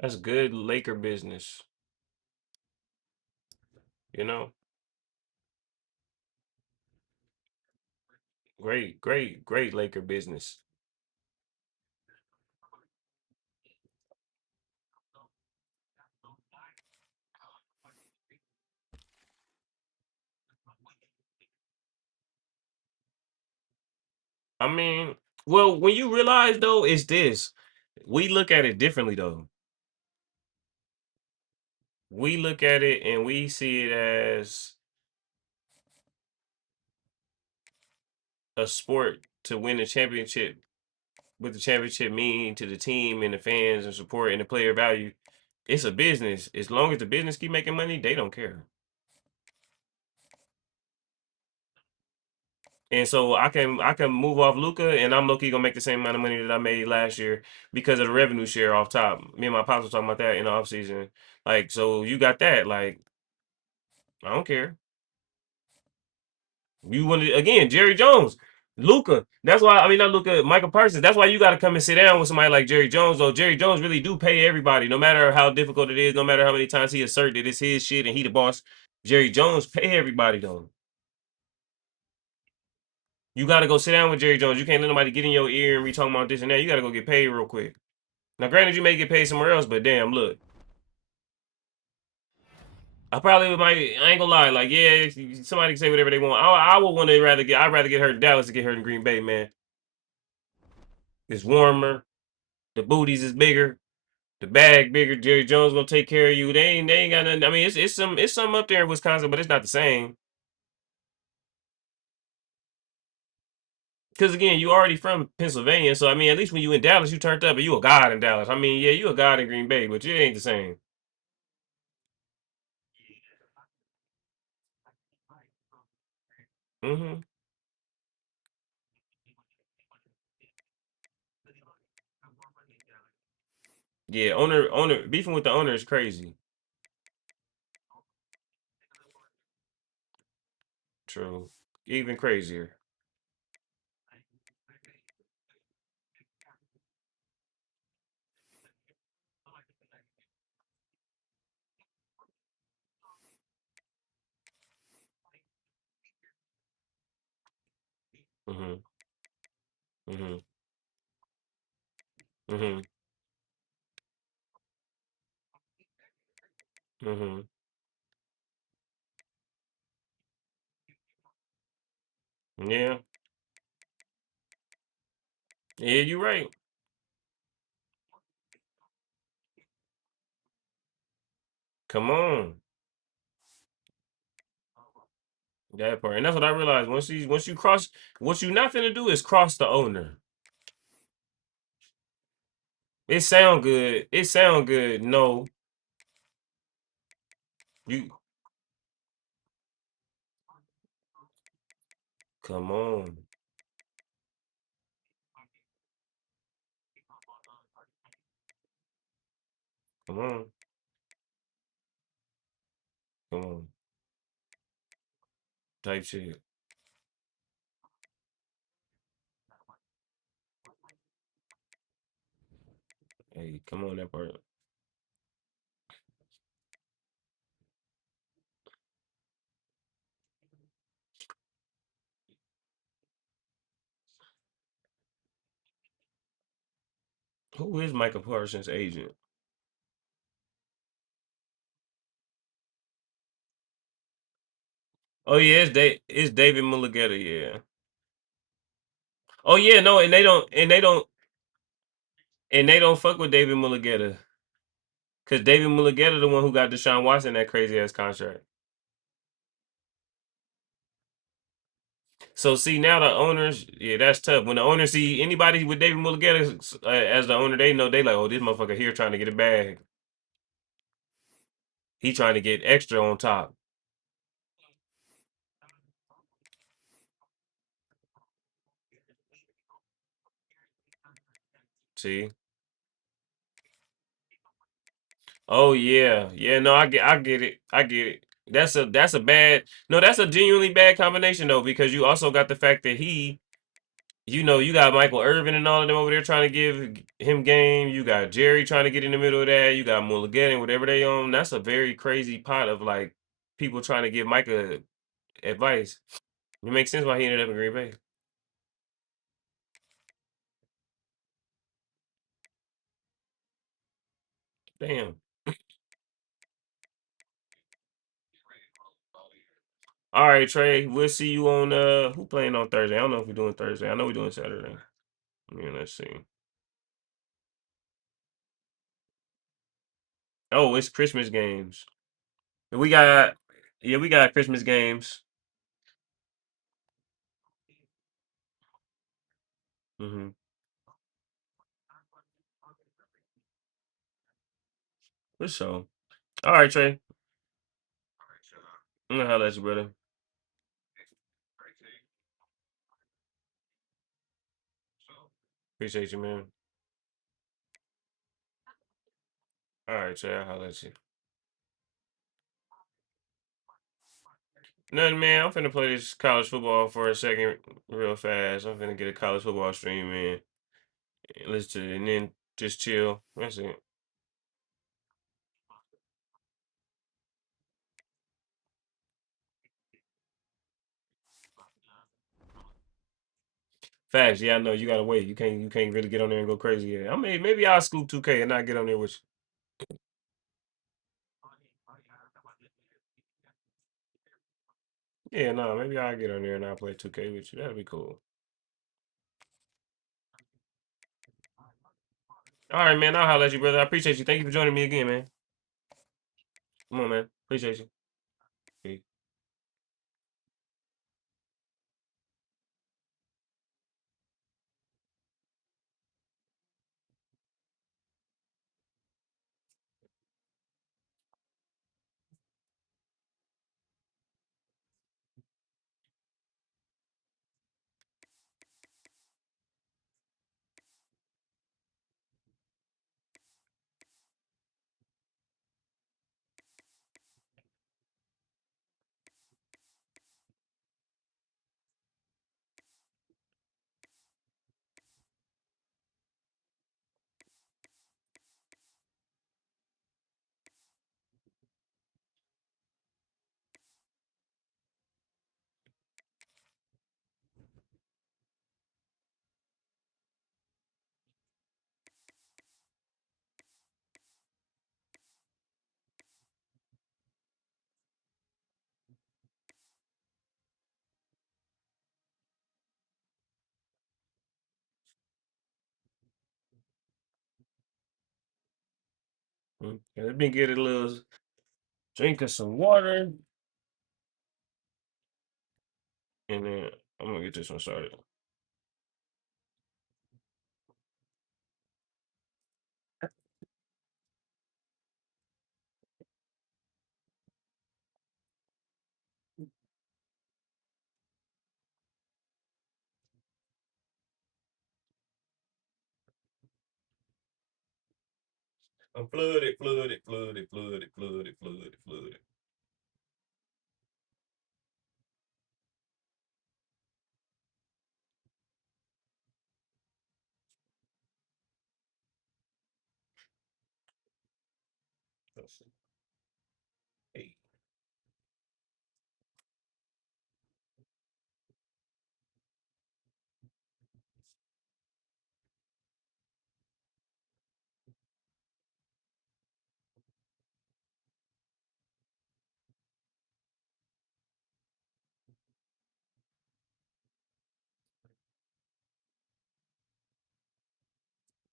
That's good Laker business. You know, great, great, great Laker business. I mean, well, when you realize though, it's this. We look at it differently though. We look at it and we see it as a sport to win a championship. With the championship mean to the team and the fans and support and the player value. It's a business. As long as the business keep making money, they don't care. And so I can move off Luca, and I'm lucky gonna make the same amount of money that I made last year because of the revenue share off top. Me and my pops were talking about that in the offseason. Like, so you got that. Like, I don't care. You want to again, Jerry Jones, Luca. That's why I mean not Luca, Michael Parsons. That's why you got to come and sit down with somebody like Jerry Jones. Though Jerry Jones really do pay everybody, no matter how difficult it is, no matter how many times he assert that it's his shit and he the boss. Jerry Jones pay everybody though. You got to go sit down with Jerry Jones. You can't let nobody get in your ear and be talking about this and that. You got to go get paid real quick. Now, granted, you may get paid somewhere else, but damn, look, I probably might. I ain't gonna lie. Like, yeah, somebody can say whatever they want. I would want to rather get. I'd rather get hurt in Dallas to get hurt in Green Bay, man. It's warmer. The booties is bigger. The bag bigger. Jerry Jones gonna take care of you. They ain't got nothing. I mean, it's some up there in Wisconsin, but it's not the same. Because again, you already from Pennsylvania, so I mean, at least when you in Dallas, you turned up, and you a god in Dallas. I mean, yeah, you a god in Green Bay, but it ain't the same. Hmm. Yeah, owner beefing with the owner is crazy. True. Even crazier. Hmm. Hmm. Hmm. Hmm. Yeah. Yeah, you right. Come on. That part. And that's what I realized. Once you cross what you not finna do is cross the owner. It sound good. It sound good. No. You come on. Come on. Come on. Type shit. Hey, come on that part. Who is Michael Parsons' agent? Oh yeah, it's David Mulligetta, yeah. Oh yeah, no, and they don't fuck with David Mulligetta. Cause David Mulligetta the one who got Deshaun Watson that crazy ass contract. So see now the owners, yeah, that's tough. When the owners see anybody with David Mulligetta as the owner, they know they like, oh, this motherfucker here trying to get a bag. He trying to get extra on top. See? Oh yeah, yeah. No, I get it. I get it. That's a bad. No, that's a genuinely bad combination though, because you also got the fact that he You know, you got Michael Irvin and all of them over there trying to give him game. You got Jerry trying to get in the middle of that. You got Mulligan, whatever they own. That's a very crazy pot of like people trying to give Micah advice. It makes sense why he ended up in Green Bay. Damn. All right, Trey. We'll see you on who playing on Thursday. I don't know if we're doing Thursday. I know we're doing Saturday. Yeah, let's see. Oh, it's Christmas games. We got yeah, we got Christmas games. Mm-hmm. For sure. All right, Trey. I'm gonna holler at you, brother. Appreciate you, man. All right, Trey. I'll holler at you. Nothing, man. I'm finna play this college football for a second, real fast. I'm finna get a college football stream in, and listen to it, and then just chill. That's it. Facts. Yeah, I know. You gotta wait. You can't really get on there and go crazy yet. I mean, maybe I'll scoop 2K and not get on there with you. Yeah, no, maybe I'll get on there and I'll play 2K with you. That'd be cool. All right, man. I'll holler at you, brother. I appreciate you. Thank you for joining me again, man. Come on, man. Appreciate you. Peace. Let me get a little drink of some water, and then I'm gonna get this one started. I'm flooded, flooded, flooded, flooded, flooded, flooded, flooded. Let's see. Hey,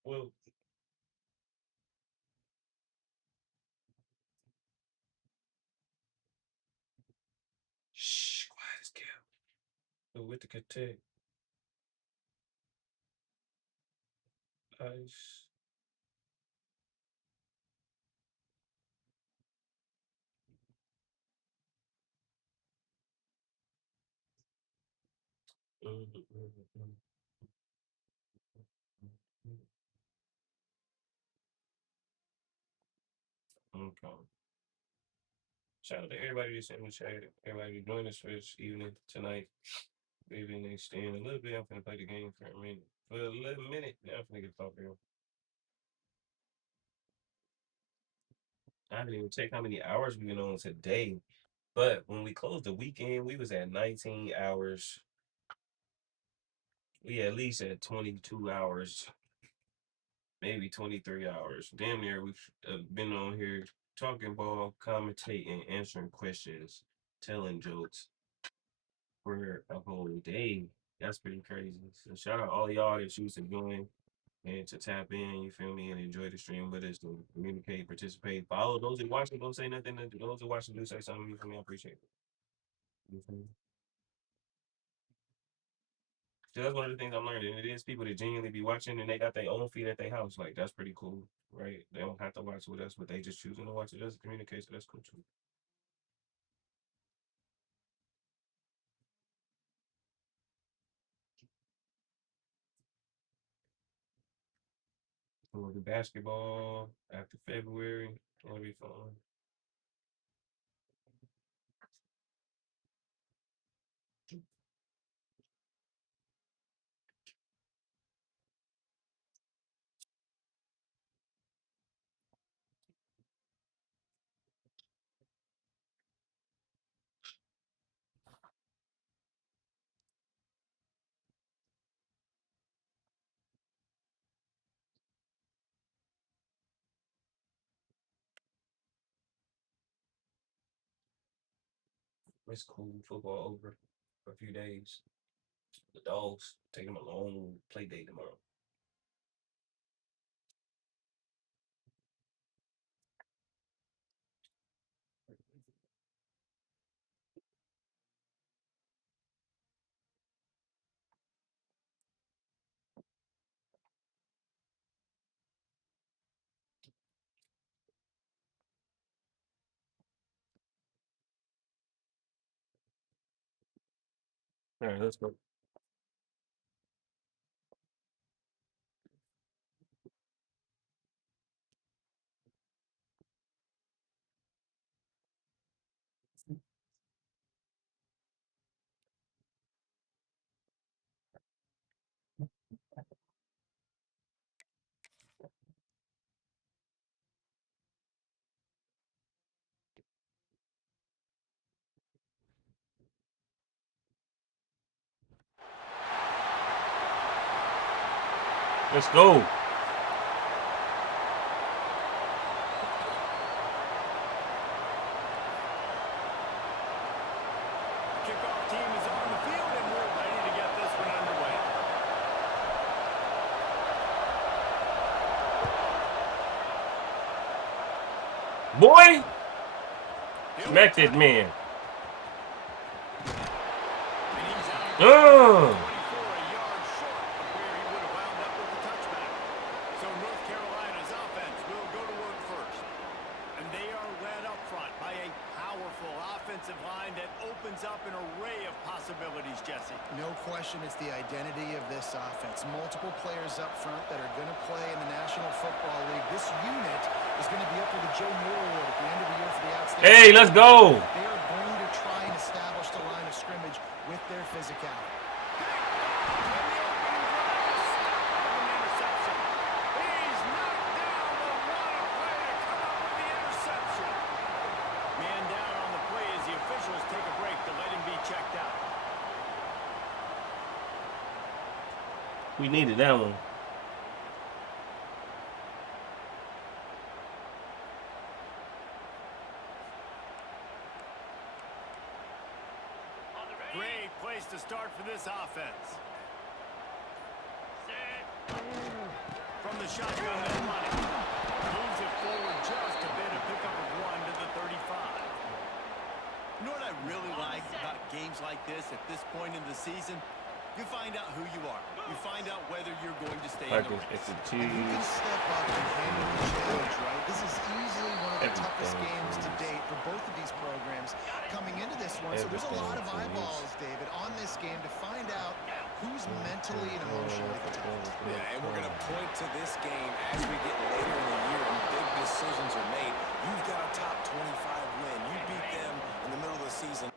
well, shh, quiet as kept. With the Kate, ice. Okay. Shout out to everybody that's in the chat. Everybody joining us for this evening tonight. Maybe they extend a little bit. I'm gonna play the game for a minute. For 11 minutes. Now I'm gonna get off here. I didn't even check how many hours we've been on today. But when we closed the weekend, we was at 19 hours. We at least at 22 hours, maybe 23 hours. Damn near we've been on here talking ball, commentating, answering questions, telling jokes for a whole day. That's pretty crazy. So shout out all y'all that choose to join and to tap in, you feel me, and enjoy the stream with us, to communicate, participate, follow those that watching. Don't say nothing. Those that watching do say something. You feel me? I appreciate it. You feel me? So that's one of the things I'm learning. And it is people that genuinely be watching and they got their own feed at their house. Like that's pretty cool, right? They don't have to watch with us, but they just choosing to watch it as a communication. So that's cool too. We'll do basketball after February. It'll be fun. It's cool. Football over for a few days. The dogs take them a long play day tomorrow. All right, let's go. Let's go. Kickoff team is on the field, and we're ready to get this one underway. Boy, smack that man. And he's out Oh. 24, a yard short of where he would have wound up with the touchback. So North Carolina's offense will go to work first. And they are led up front by a powerful offensive line that opens up an array of possibilities, Jesse. No question it's the identity of this offense. Multiple players up front that are going to play in the National Football League. This unit is going to be up for the Joe Moore Award at the end of the year for the outstanding. Hey, let's go. They are going to try and establish the line of scrimmage with their physicality. He's knocked down, but what a play to come up with the interception. Man down on the play as the officials take a break to let him be checked out. We needed that one. Great place to start for this offense. From the shotgun, they'll run it. Moves it forward just a bit, a pickup of 1 to the 35. You know what I really like about games like this at this point in the season? You find out who you are. You find out whether you're going to stay in the race. And you can step up and handle the challenge, right? This is easily one of the toughest games to date for both of these programs coming into this one. So there's a lot of eyeballs, David, on this game to find out who's mentally and emotionally the toughest. Yeah, and we're going to point to this game as we get later in the year and big decisions are made. You've got a top 25 win. You beat them in the middle of the season.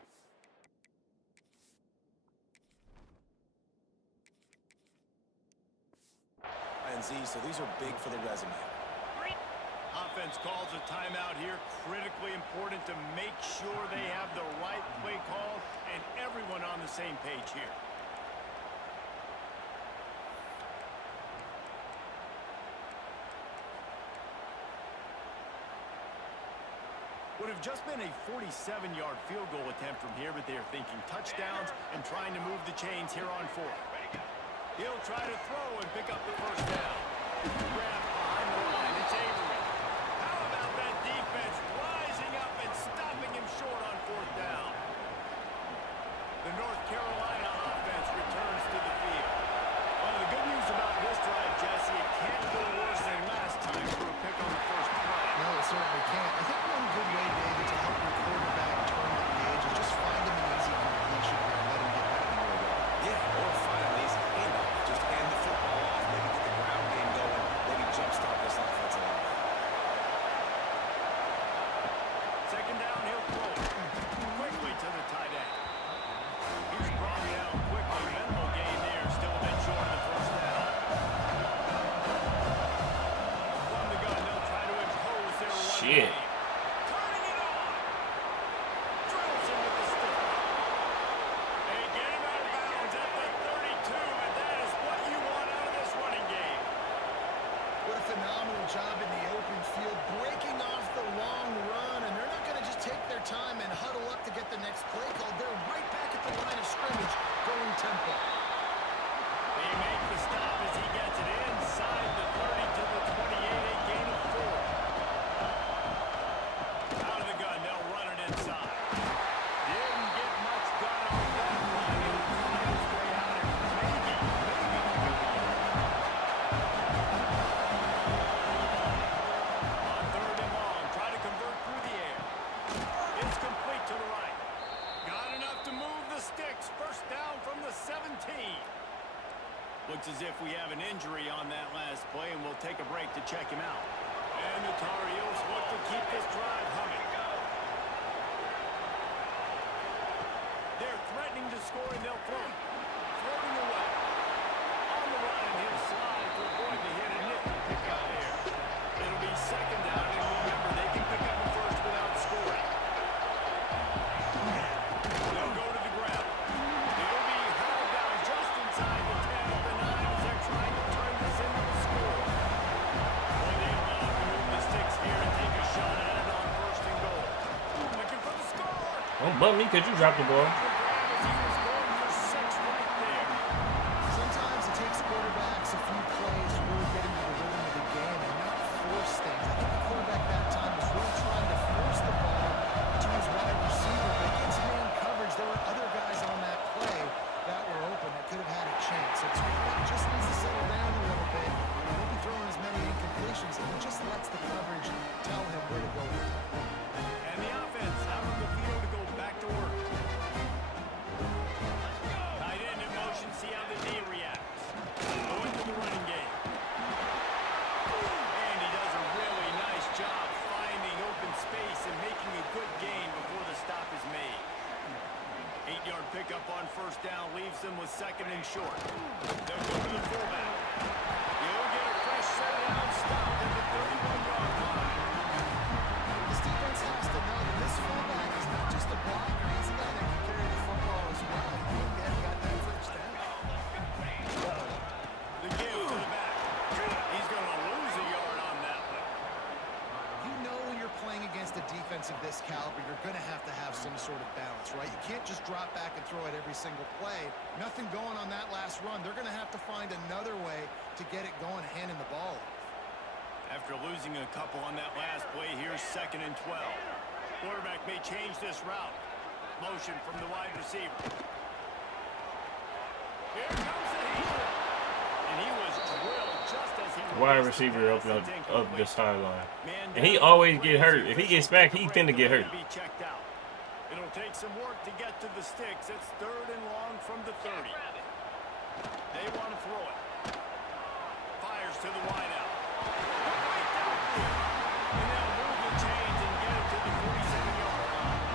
Z, so these are big for the resume. Offense calls a timeout here. Critically important to make sure they have the right play call and everyone on the same page here. Would have just been a 47-yard field goal attempt from here, but they're thinking touchdowns and trying to move the chains here on fourth. He'll try to throw and pick up the first down. Grab behind the line. It's Avery. How about that defense rising up and stopping him short on fourth down? The North Carolina offense returns to the field. One of the good news about this drive, Jesse, it can't go worse than last time for a pick on the first play. No, it certainly can't. I think one good way, David, to help your quarterback turn the page is just find him an easy completion here and let him get back in your way. Yeah, or find an easy handoff. Just hand the football off, maybe get the ground game going, maybe jumpstart this offensive line. Second down, he'll throw it quickly to the tight end. He's brought down quickly. Minimal gain there. Still a bit short of the first down. From the gun, they'll try to impose their run Shit. game. Turning it on. Drills him with the stick. They get him out of bounds at the 32, and that is what you want out of this running game. What a phenomenal job in the open field, breaking off the long run, and they're not going to just take their time and huddle up to get the next play called. They're right back at the line of scrimmage, going tempo. They make the stop as he gets it inside the 30 to the 28, a gain of 4. Out of the gun, they'll run it inside. Didn't get much done on that run. He'll find his way out and maybe on third and long, try to convert through the air. It's complete to the right. Got enough to move the sticks. First down from the 17. Looks as if we have an injury on that last play, and we'll take a break to check him out. And the Tar Heels look to keep this drive humming. They're threatening to score, and they'll throw it. Floating away. On the run, and he'll slide to avoid the hit and nifty pick up there. It'll be second down, and remember, they can pick up a first without scoring. They'll go to the ground. It'll be hauled down just inside the 10 of the 9 as they're trying to turn this into a score. Boy, they love to move the sticks here and take a shot at it on first and goal. Looking for the score. Don't bump me because you dropped the ball. As he was going for 6 right there. Sometimes it takes quarterbacks a few plays to really get into the rhythm of the game and not force things. I think the quarterback that time was really trying to force the ball to his wide receiver, but against man coverage, there were other guys on that play that were open that could have had a chance. So it's just needs to settle down a little bit. He won't be throwing as many incompletions, and he just lets the coverage tell him where to go with it. And the offense out on the field to go back to work. Tight end in motion, see how the D reacts. Going to the running game. And he does a really nice job finding open space and making a good gain before the stop is made. 8-yard pickup on first down leaves them with second and short. They'll go to the fullback. He'll get a fresh set down stop at the 31-yard line. This defense has to know that this fullback is not just a blocker. He's a guy that can carry the football as well. He came in and got that first down. The give to the back. He's going to lose a yard on that one. You know when you're playing against a defense of this caliber, you're going to have some sort of balance, right? You can't just drop back and throw it every single play. Nothing going on that last run. They're going to have to find another way to get it going, handing the ball off. After losing a couple on that last play, here's second and 12. Quarterback may change this route. Motion from the wide receiver. Here comes the heater. And he was drilled just as he Wide released receiver the up pass. It's the incomplete. sideline. Man And he down, always get crazy hurt. If he gets back, he finna get hurt. Be checked out. It'll take some work to get to the sticks. It's third and long from the 30. They want to throw it. Fires to the wideout. Right downfield. And they'll move the chains and get it to the 47-yard line.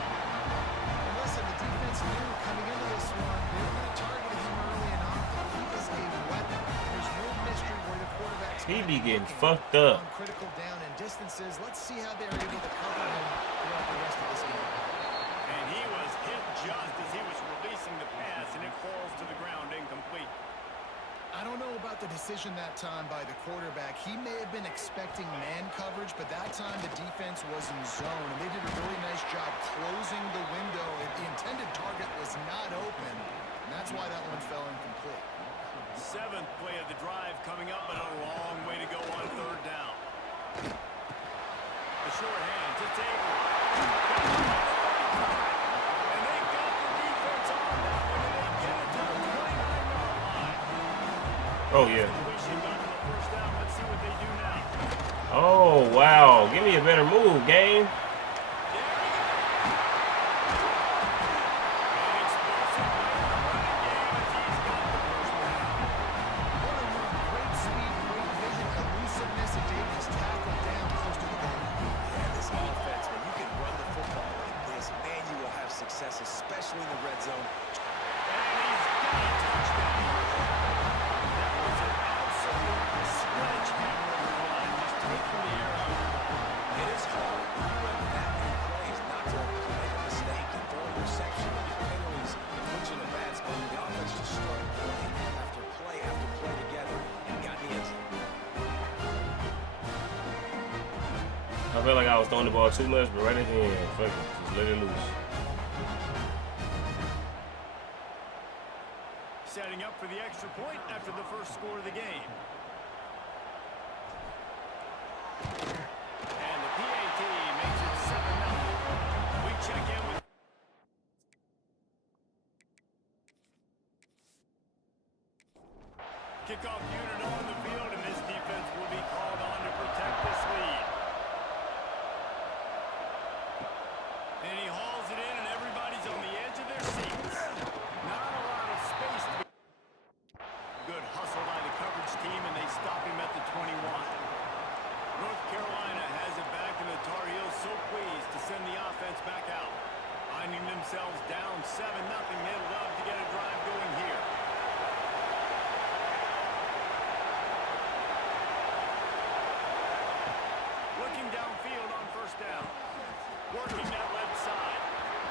And listen, the defense knew coming into this one, they were going to target him early and often. He is a weapon. There's no mystery where the quarterback He be getting looking fucked up. on critical down and distances. Let's see how they're able to cover him throughout the rest of this game. And he was hit just as he was releasing the pass, and it falls to the ground incomplete. I don't know about the decision that time by the quarterback. He may have been expecting man coverage, but that time the defense was in zone, and they did a really nice job closing the window. The intended target was not open, and that's why that one fell incomplete. 7th play of the drive coming up, but a long way to go on 3rd down. The short hand to Taylor. And they got the defense on that one, and they get it to the 29-yard line. Oh, yeah. Completion got to the 1st down. Let's see what they do now. Oh, wow. Give me a better move, game. Especially in the red zone. And he's got a touchdown. That was an absolute sledgehammer of a line. Just taking the air out. It is hard when you run that many plays not to make a mistake and throw an interception and get penalties and put you in a bad spot. The offense just started play after play after play together and got the end zone. I felt like I was throwing the ball too much, but right at the end, fuck it, just let it loose. Setting up for the extra point after the first score of the game. And the PAT makes it 7-0. We check in with kickoff unit on the field, and this defense will be called on to protect this lead. And he hauls it in, and everybody's on the edge of their seats. Not a lot of space. Good hustle by the coverage team, and they stop him at the 21. North Carolina has it back, and the Tar Heels so pleased to send the offense back out. Finding themselves down 7-0, they'd love to get a drive going here. Looking downfield on 1st down. Working that left side.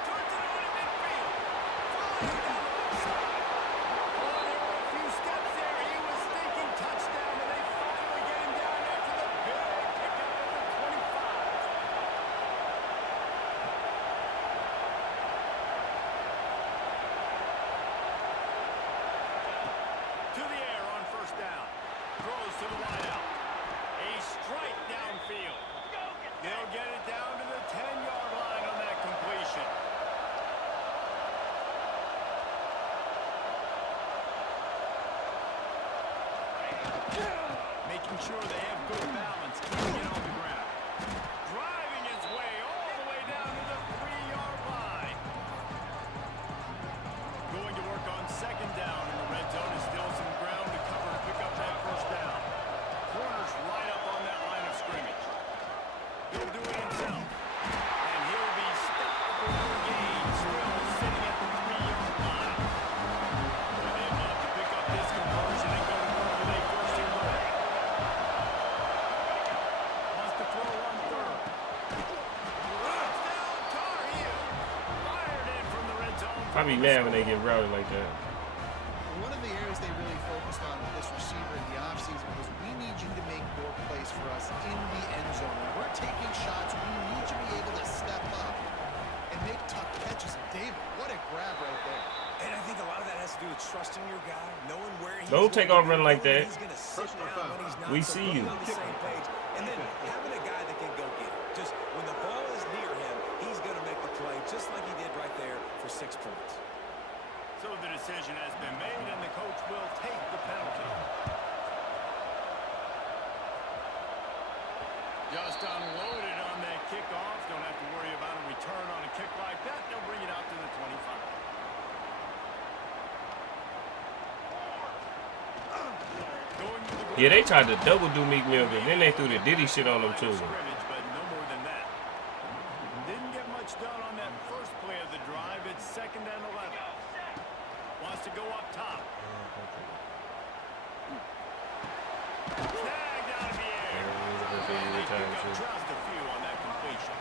Turns it on in midfield. Flying down the left side. Oh, there were a few steps there. He was thinking touchdown, and they finally get him down after the big pickup at the 25. To the air on 1st down. Throws to the wideout. A strike downfield. They'll get it down to the 10-yard line on that completion. Making sure they have good balance, keeping it on the ground. Driving his way all the way down to the 3-yard line. Going to work on 2nd down in the red zone. Is still some ground to cover to pick up that 1st down. Corner's right up on that line of scrimmage. He'll do it himself. And he'll be stopped for no gain. Still sitting at the 3-yard line. And they'd love to pick up this conversion and go to work with a 1st and goal. Wants to throw on 3rd. Touchdown, Tar Heel. Fired in from the red zone. I'd be mad when they get routed like that. One of the areas they really focused on with this receiver in the offseason was we need you to make more plays for us in the end zone. When we're taking shots, we need you to be able to step up and make tough catches. And David, what a grab right there. And I think a lot of that has to do with trusting your guy, knowing where he's Don't take off running like that. He's going to sit down when he's not. We so see being you. on the same page. And then having a guy that can go get it. Just when the ball is near him, he's going to make the play just like he did right there for 6 points. So the decision has been made, and the coach will take the penalty. Just unloaded on that kickoff. Don't have to worry about a return on a kick like that. They'll bring it out to the 25. Yeah, they tried to double do Meek Mill, and then they threw the Diddy shit on them too. Scrimmage, but no more than that. Didn't get much done on that first play of the drive. It's 2nd and 11. Wants to go up top. Snagged after you retire. Just a few on that completion.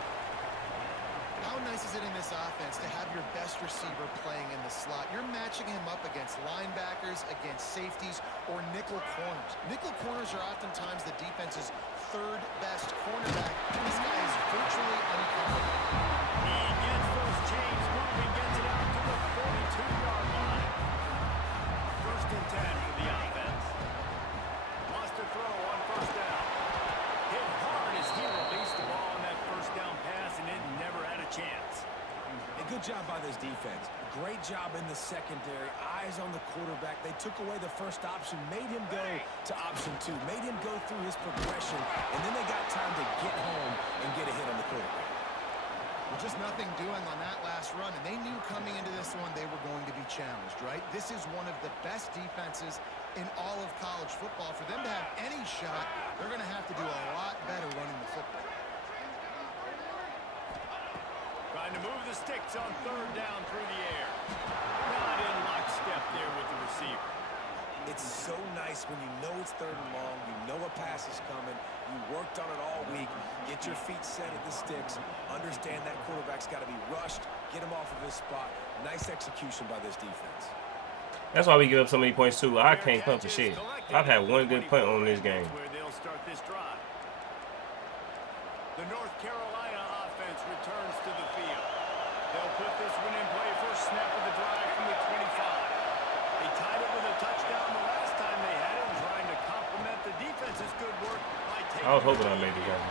How nice is it in this offense to have your best receiver playing in the slot? You're matching him up against linebackers, against safeties, or nickel corners. Nickel corners are oftentimes the defense's third best cornerback. This guy is virtually uncovered. He gets those chains moving, gets it out to the 42-yard line. First and 10 for the offense. Wants to throw on first down. Hit hard as he released the ball on that first down pass, and it never had a chance. A good job by this defense. Great job in the secondary. Eyes on the quarterback. They took away the first option, made him go to option 2, made him go through his progression, and then they got time to get home and get a hit on the quarterback. Well, just nothing doing on that last run, and they knew coming into this one they were going to be challenged, right? This is one of the best defenses in all of college football. For them to have any shot, they're going to have to do a lot better running the football. Trying to move the sticks on third down through the air. Not in lockstep there with the receiver. It's so nice when you know it's third and long, you know a pass is coming, you worked on it all week, get your feet set at the sticks, understand that quarterback's got to be rushed, get him off of his spot. Nice execution by this defense. That's why we give up so many points too. I can't punt for shit. I've had one good punt on this game. Where they'll start this drive. The North Carolina offense returns to the field. They'll put this one in play first snap of the drive from the 25. They tied it with a touchdown the last time they had it, trying to complement the defense's good work by taking I was hoping I made the game.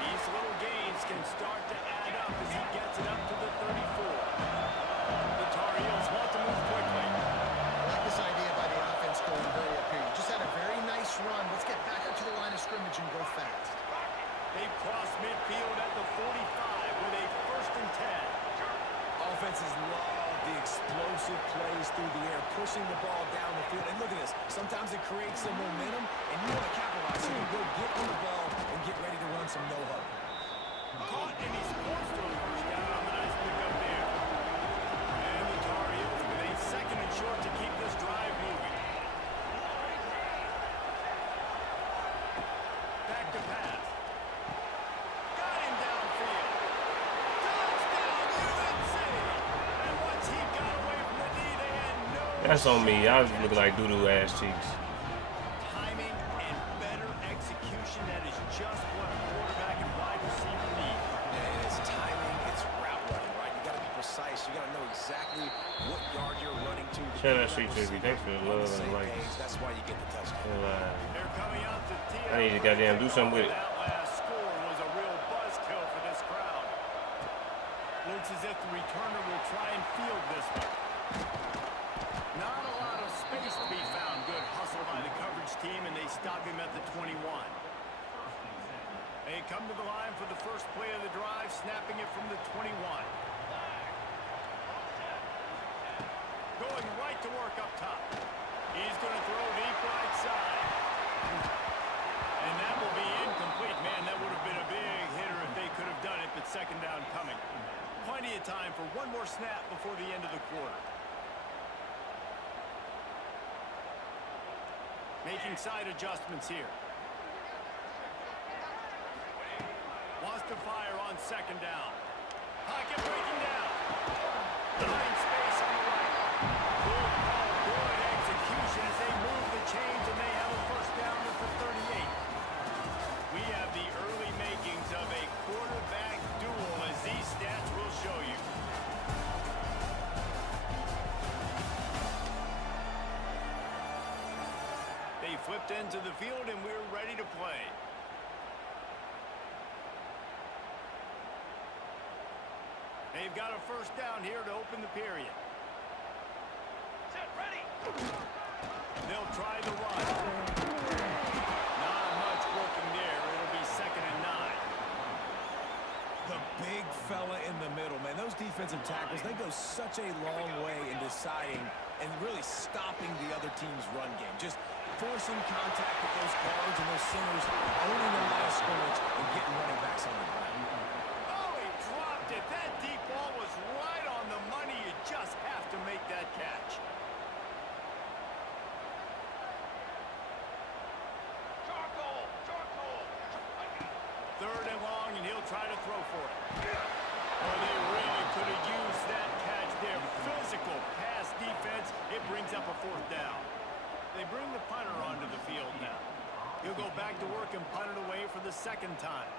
These little gains can start to add up as he gets it up to the 34. The Tar Heels want to move quickly. I like this idea by the offense going very up here. You just had a very nice run. Let's get back up to the line of scrimmage and go fast. They've crossed midfield at the 45 with a first and 10. Offenses love the explosive plays through the air, pushing the ball down the field. And look at this. Sometimes it creates some momentum, and you want to capitalize. So you go get on the ball and get ready to run some no-huddle. Caught, and he's forced to a first down on the nice pickup there. And the Tar Heels with a second and short to keep this drive moving. Back to pass. Got him downfield. Touchdown, UNC! And once he got away from the knee, they had no... That's on me. I was looking like doo-doo ass cheeks. Timing and better execution, that is just what a quarterback and wide receiver need. And it's timing, it's route running, right? You got to be precise. You got to know exactly what yard you're running to. Shout out Street Trippy. Thanks for the love and likes. That's why you get the touchdown. They're coming out to I need to goddamn do something with it. That last score was a real buzzkill for this crowd. Looks as if the returner will try and field this one. Not a lot of space to be found. Good hustle by the coverage team, and they stop him at the 21. They come to the line for the first play of the drive, snapping it from the 21. Going right to work up top. He's going to throw deep right side. And that will be incomplete. Man, that would have been a big hitter if they could have done it, but second down coming. Plenty of time for one more snap before the end of the quarter. Making side adjustments here. Wants to fire on second down. Pocket breaking down. Line space on the right. Good call, good execution as they move the chains, and they have a first down at the 38. We have the early makings of a quarterback duel, as these stats will show you. They flipped into the field, and we're ready to play. They've got a first down here to open the period. Set, ready. They'll try the run. Not much working there. It'll be second and 9. The big fella in the middle, man. Those defensive tackles, they go such a long way in deciding and really stopping the other team's run game. Just forcing contact with those guards and those centers, owning the line of scrimmage and getting running backs on the ground. Oh, he dropped it. That deep ball was right on the money. You just have to make that catch. for it. Oh, they really could have used that catch there. Physical pass defense. It brings up a 4th down. They bring the punter onto the field now. He'll go back to work and punt it away for the 2nd time.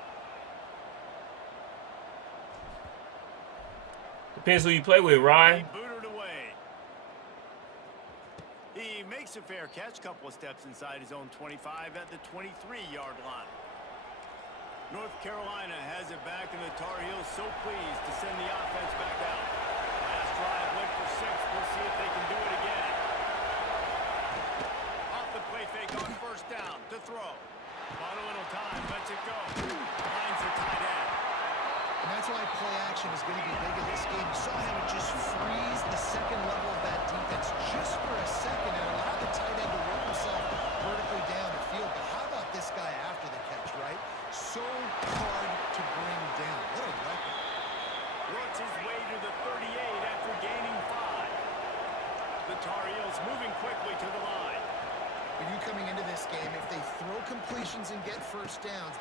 Depends who you play with, Ryan. He booted away. He makes a fair catch, couple of steps inside his own 25 at the 23-yard line. North Carolina has it back, and the Tar Heels so pleased to send the offense back out. Last drive went for 6. We'll see if they can do it again. Off the play fake on 1st down to throw. On a little time, lets it go. Finds the tight end. And that's why play action is going to be big in this game. You saw him just freeze the 2nd level of that defense just for a second and allow the tight end to work himself vertically down the field. But how about this guy after the catch, right? So hard to bring down. What a weapon. Works his way to the 38 after gaining 5. The Tar Heels moving quickly to the line. When you coming into this game, if they throw completions and get 1st downs,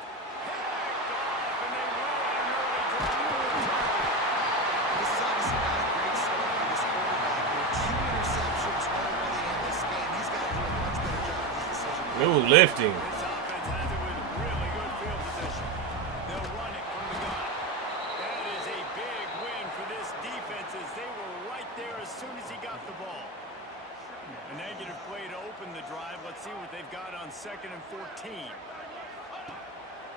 this is obviously not a great start for this quarterback. There are 2 interceptions already in this game. He's got to do a much better job of his decision. Ooh, lifting. This offense has it with really good field position. They'll run it from the gun. That is a big win for this defense as they were right there as soon as he got the ball. A negative play to open the drive. Let's see what they've got on 2nd and 14.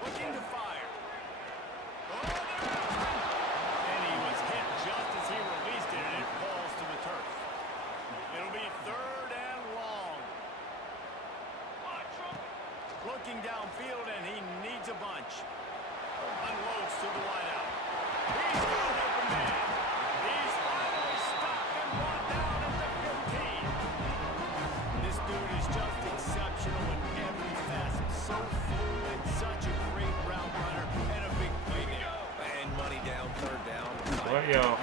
Looking to fire. And he was hit just as he released it, and it falls to the turf. It'll be 3rd and long. Looking downfield, and he needs a bunch. Unloads to the wideout. He's got an open man. He's finally stopped and brought down at the 15. This dude is just exceptional in every facet. So fluid, such a great route runner, and a big play there. And money down, 3rd down. What, y'all?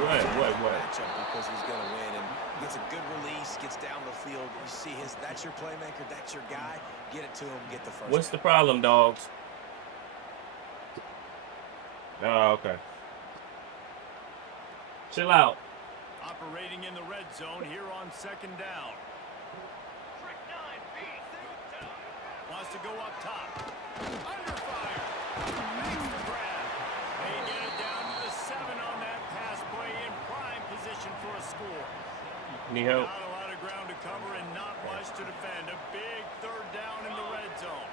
What? Matchup because he's going to win and gets a good release, gets down the field. You see that's your playmaker, that's your guy. Get it to him, get the 1st What's down. the problem, dogs? Oh, okay. Chill out. Operating in the red zone here on 2nd down. Wants to go up top. Under fire. Makes the grab. They get it down to the 7 on that pass play in prime position for a score. Need help? Not a lot of ground to cover and not much to defend. A big 3rd down in the red zone.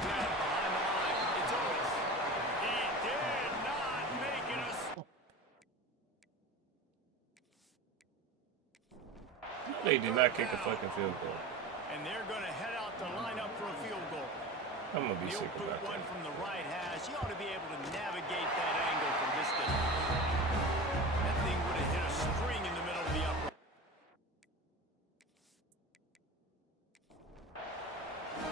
Behind the line. It's Otis. He did not make it a... They did not kick a fucking field goal. And they're going to head out to line up for a field goal. I'm gonna be He'll sick boot about one that. from the right hash. He ought to be able to navigate that angle from distance. That thing would have hit a string in the middle of the upright.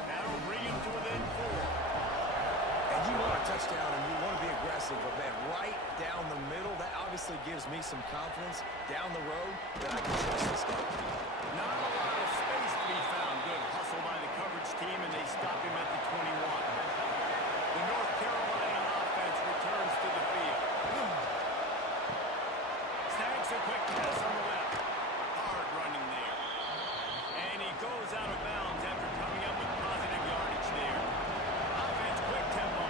That'll bring him to within 4. And you want a touchdown and you want to be aggressive, but man, right down the middle, that obviously gives me some confidence down the road that I can trust this guy. Not a lot of space to be found. Good hustle by the coverage team, and they stop him at the 21. The North Carolina offense returns to the field. Snags a quick pass on the left. Hard running there. And he goes out of bounds after coming up with positive yardage there. Offense quick tempo.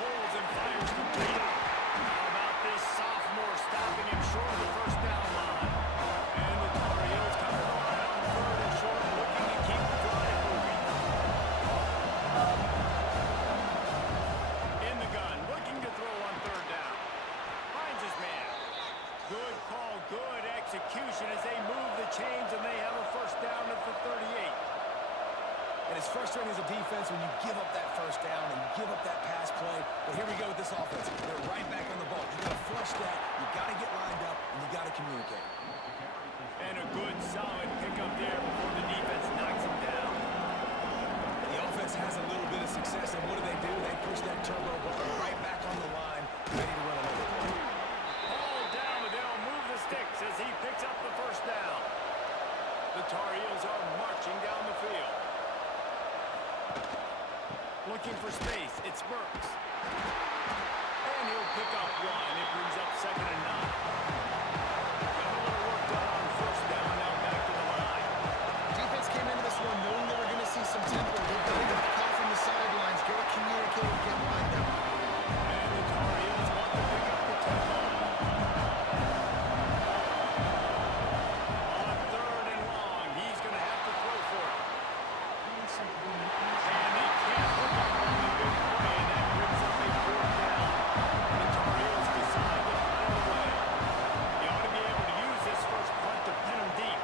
Pulls and fires complete. How about this sophomore stopping him short of the 1st down line? And the Tar Heels come to the line on 3rd and short, looking to keep the drive moving. In the gun, looking to throw on 3rd down. Finds his man. Good call, good execution as they move the chains, and they have a 1st down at the 38. And it's frustrating as a defense when you give up that 1st down and give up that pass play. But here we go with this offense. They're right back on the ball. You got to flush that. You got to get lined up, and you got to communicate. And a good, solid pickup there before the defense knocks him down. The offense has a little bit of success, and what do? They push that turbo button right back on the line, ready to run another play. Ball down, but they'll move the sticks as he picks up the 1st down. The space. It's Burks. And he'll pick up one. It brings up 2nd and 9. Got a little work done on 1st down. Now back to the line. Defense came into this one knowing they were going to see some tempo. They've got to get the call from the sidelines, get it communicated, get lined up. And the Tar Heels want to pick up the tempo. On 3rd and long, he's going to have to throw for it. And they can't hook up on the big play, and that brings up a 4th down. The Tar Heels decide to punt it away. They ought to be able to use this first punt to pin them deep.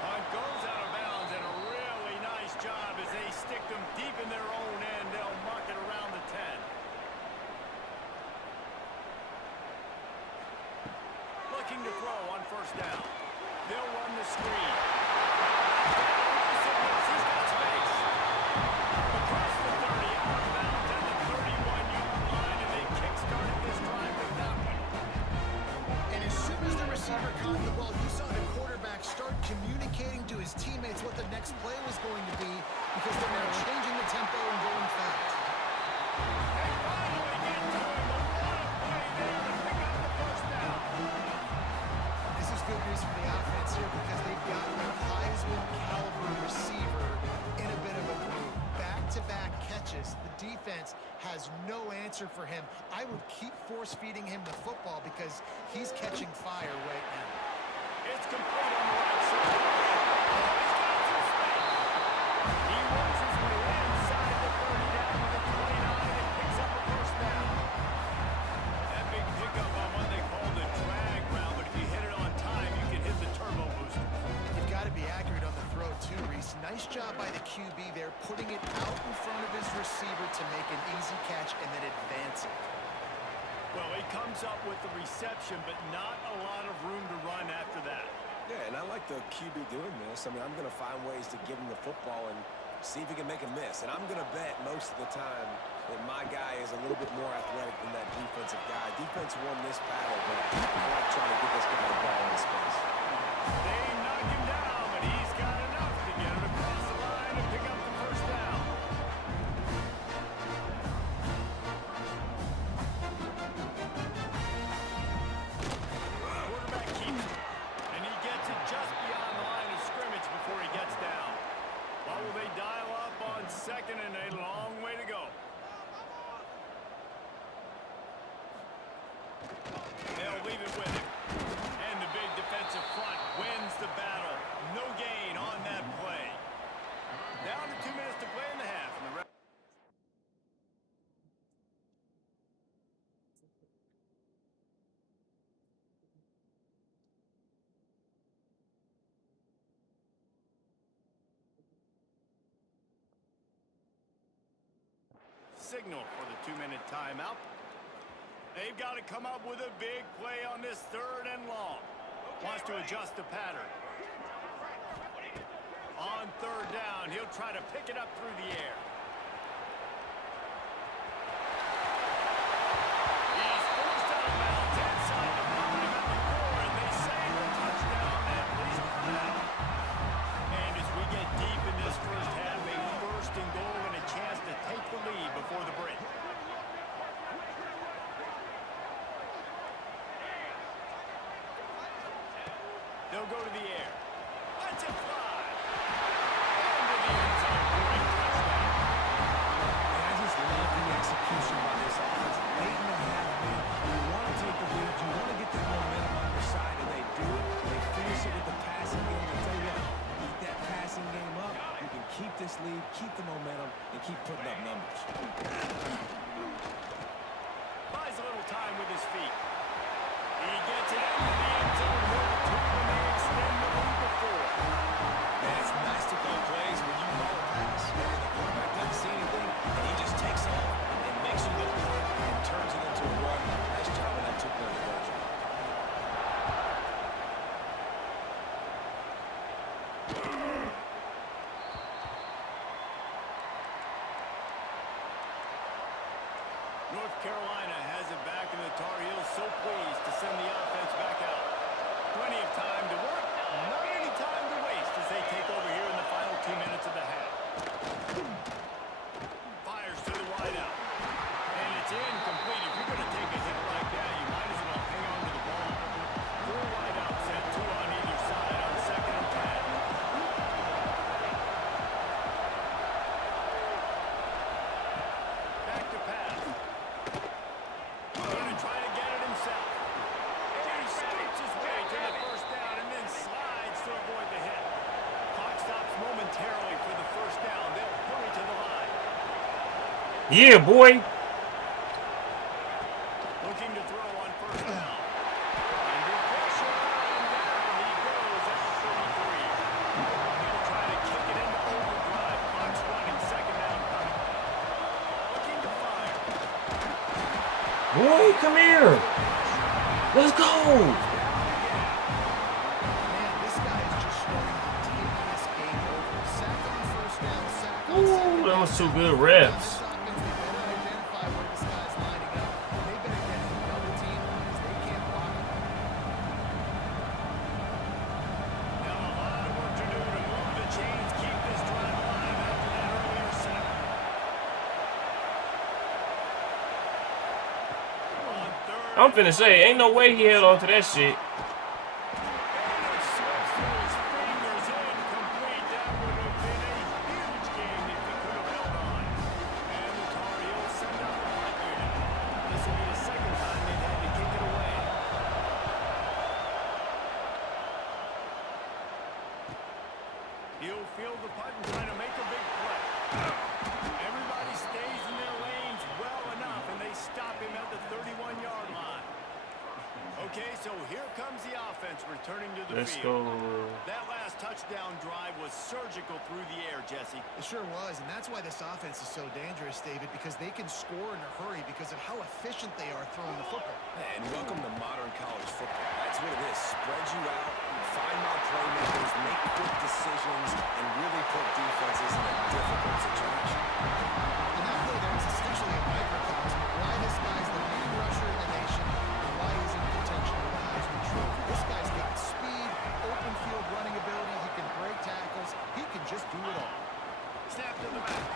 Punt goes out of bounds, and a really nice job as they stick them deep in their own end. They'll mark it around the 10. Looking to throw on 1st down. They'll run the screen. He's got space. Across the 30, out of bounds at the 31-yard line, and they kick-started this drive with that one. And as soon as the receiver caught the ball, you saw the quarterback start communicating to his teammates what the next play was going to be because they're now changing the tempo and going fast. They finally get to him, but what a play there to pick up the 1st down. This is good news for the offense here because they've got their Heisman-caliber receiver in a bit of a groove. Back-to-back catches. The defense has no answer for him. I would keep force-feeding him the football because he's catching fire right now. It's complete on the right side. He's got some space. He works his way inside the 30 down to the 29 and picks up a 1st down. That big pickup on what they call the drag route, but if you hit it on time, you can hit the turbo booster. You've got to be accurate on the throw too, Reese. Nice job by the QB there, putting it out in front of his receiver to make an easy catch and then advance it. Well, he comes up with the reception, but not a lot of room to run after that. Yeah, and I like the QB doing this. I mean, I'm going to find ways to give him the football and see if he can make a miss. And I'm going to bet most of the time that my guy is a little bit more athletic than that defensive guy. Defense won this battle, but I like trying to get this guy the ball in space. They knock him down, but he's got enough to get it across the line and pick up the 1st down. Quarterback keeps it, and he gets it just beyond the line of scrimmage before he gets down. What will they dial up on 2nd and a long way to go? They'll leave it with him. And the big defensive front wins the battle. No gain on that play. Down to 2 minutes to play in the half. And the ref signal for the 2-minute timeout. They've got to come up with a big play on this 3rd and long. Wants to adjust the pattern. On 3rd down, he'll try to pick it up through the air. He's forced out of bounds inside the 5 at the 4, and they say the touchdown, at least for now. And as we get deep in this first half, a 1st and goal and a chance to take the lead before the break. They'll go to the air. Let's it fly. Into the end zone for a touchdown. And I just love the execution by this offense. Late in the half, man, you want to take the lead, you want to get that momentum on your side, and they do it. They finish it with the passing game. I tell you what, keep that passing game up. You can keep this lead, keep the momentum, and keep putting up numbers. Buys a little time with his feet. He gets it into the end zone for the 2, and they extend the lead to 4. Man, it's nice to call plays when you call a pass. Man, the quarterback doesn't see anything, and he just takes off and makes you look good and turns it into a run. Nice job on that 2-point conversion. North Carolina has it back, and the Tar Heels so pleased to send the offense back out. Plenty of time to work, not any time to waste as they take over here in the final 2 minutes of the half. Yeah, boy. Looking to throw on first down. Under pressure, and down he goes at the 33. He'll try to kick it into overdrive. Clock's running, second down coming. Looking to fire. Boy, come here. Let's go. Man, this guy is just starting to take this game over. Sack on first down, sack on second Ooh, that was down. two good This reps. offense, they better identify where this guy's lining up. They better get him double team because they can't block him. Now a lot of work to do to move the chains, keep this drive alive after that earlier sack. On third. I'm finna say, ain't no way he held on to that shit. He'll field the punt and try to make a big play. Everybody stays in their lanes well enough, and they stop him at the 31-yard line. Okay, so here comes the offense returning to the Let's field. go. That last touchdown drive was surgical through the air, Jesse. It sure was, and that's why this offense is so dangerous, David, because they can score in a hurry because of how efficient they are throwing the football. And welcome to modern college football. That's what it is. Spread you out, find out playmakers, make quick decisions, and really put defenses in a difficult situation. And that play there is essentially a microcosm of why this guy's the leading rusher in the nation and why he's in contention for the Heisman Trophy. This guy's got speed, open field running ability, he can break tackles, he can just do it all. Snap to the back.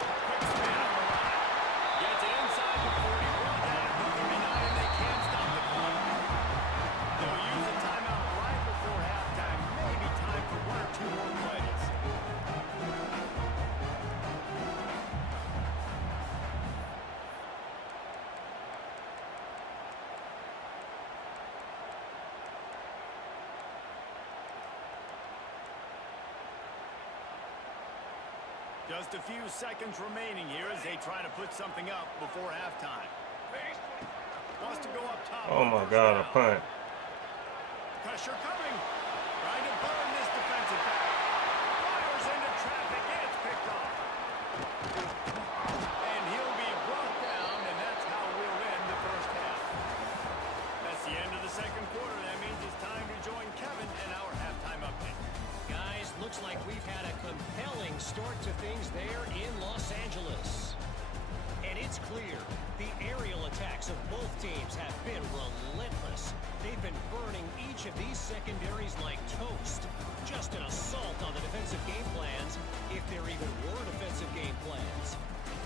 Quick spin on the line. Gets it inside the 40, brought down at the 39, and they can't stop the clock. They'll use a timeout right before halftime. Maybe time for one or two more plays. Just a few seconds remaining here as they try to put something up before halftime. Wants to go up top. Oh on my first God, a down. punt. Pressure coming. Trying to burn this defensive back. Fires into traffic, and it's picked off. And he'll be brought down, and that's how we'll end the first half. That's the end of the second quarter. That means it's time to join Kevin and our halftime update. Guys, looks like we've had a compelling start to things there in Los Angeles. And it's clear, the aerial attacks of both teams have been relentless. They've been burning each of these secondaries like toast. Just an assault on the defensive game plans, if there even were defensive game plans.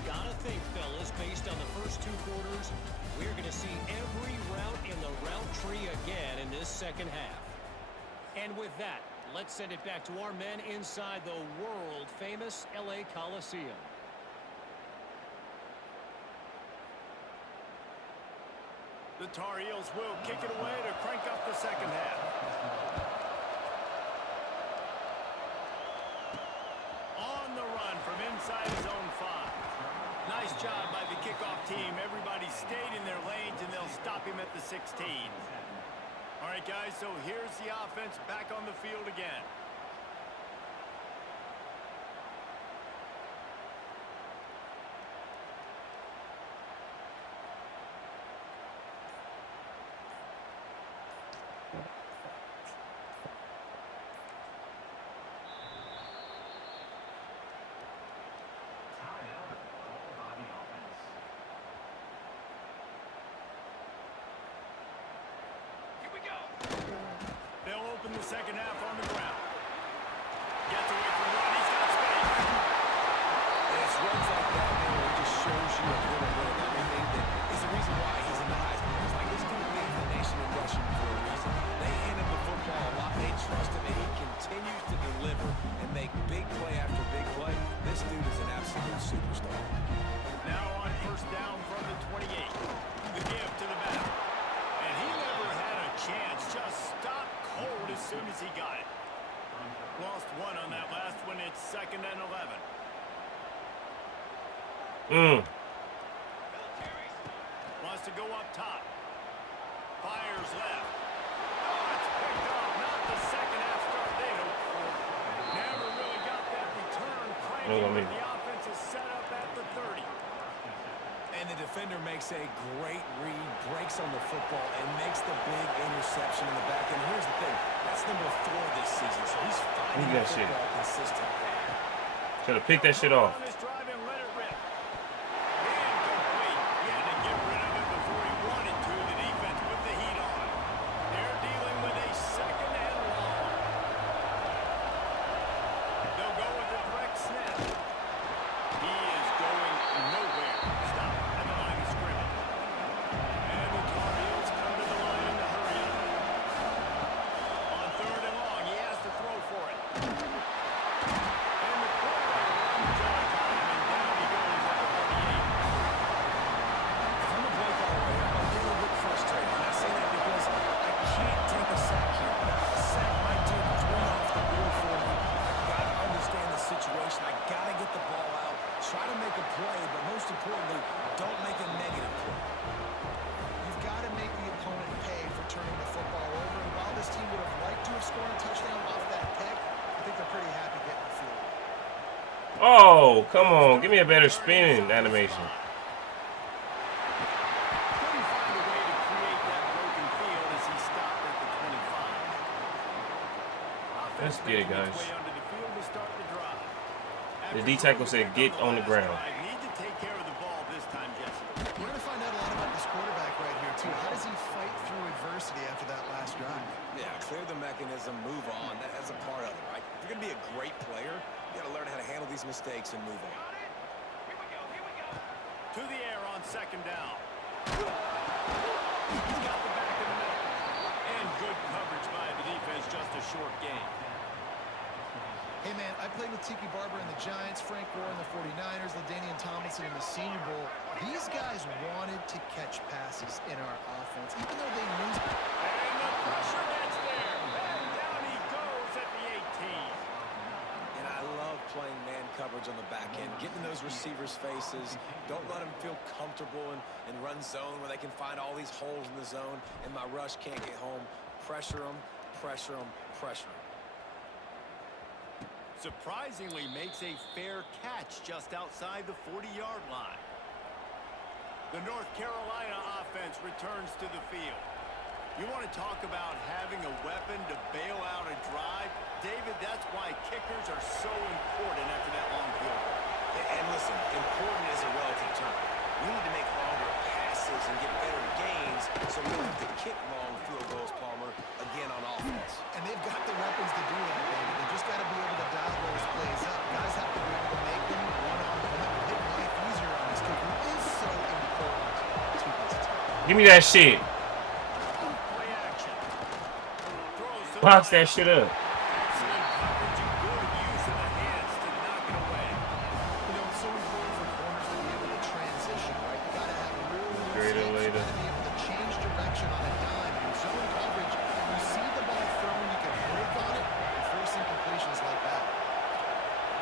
Gotta think, fellas, based on the first two quarters, we're going to see every route in the route tree again in this second half. And with that, let's send it back to our men inside the world-famous LA Coliseum. The Tar Heels will kick it away to crank up the second half. On the run from inside his own 5. Nice job by the kickoff team. Everybody stayed in their lanes, and they'll stop him at the 16. All right, guys, so here's the offense back on the field again. They'll open the second half on the ground. Gets away from one. He's got space. And it's runs like that, man, where it just shows you a little bit of everything that is the reason why he's in the Heisman. It's like this dude leads the nation in rushing for a reason. They hand him the football a lot. They trust him, and he continues to deliver and make big play after big play. This dude is an absolute superstar. Now on first down from the 28. The give to the back. And he never had a chance. Just stopped cold as soon as he got it. Wants to go up top. Fires left. Oh, it's picked off. Not the second half start they hoped for. Never really got that return. Cranking, the offense is set up at the 30. And the defender makes a great read, breaks on the football, and makes the big interception in the back end. Here's the thing. That's number 4 this season, so he's finding the football consistently. Should have picked that shit off. Oh, come on. Give me a better spinning animation. Let's get it, guys. The D tackle said, "Get on the ground." We're going to find out a lot about this quarterback right here, too. How does he fight through adversity after that last drive? Yeah, clear the mechanism, move on. That's a part of it, right? If you're going to be a great player, you got to learn how to handle these mistakes and move on. To the air on second down. He's got the back in the middle. And good coverage by the defense, just a short game. Hey, man, I played with Tiki Barber in the Giants, Frank Gore in the 49ers, LaDainian Tomlinson in the Senior Bowl. These guys wanted to catch passes in our offense, even though they knew. And the pressure gets there. And down he goes at the 18. And I love playing man coverage on the back end, getting in those receivers' faces. Don't let them feel comfortable in run zone where they can find all these holes in the zone, and my rush can't get home. Pressure them, pressure them, pressure them. Surprisingly makes a fair catch just outside the 40-yard line. The North Carolina offense returns to the field. You want to talk about having a weapon to bail out a drive? David, that's why kickers are so important after that long field goal. And listen, important is a relative term. We need to make longer passes and get better gains so we don't have to kick long field goals, Palmer, again on offense. And they've got the weapons to do that, David. They just got to be able to dial those plays up. Guys have to be able to make them one-on-one, make life easier on this kicker. It is so important to this team. Give me that shit. Box that shit up.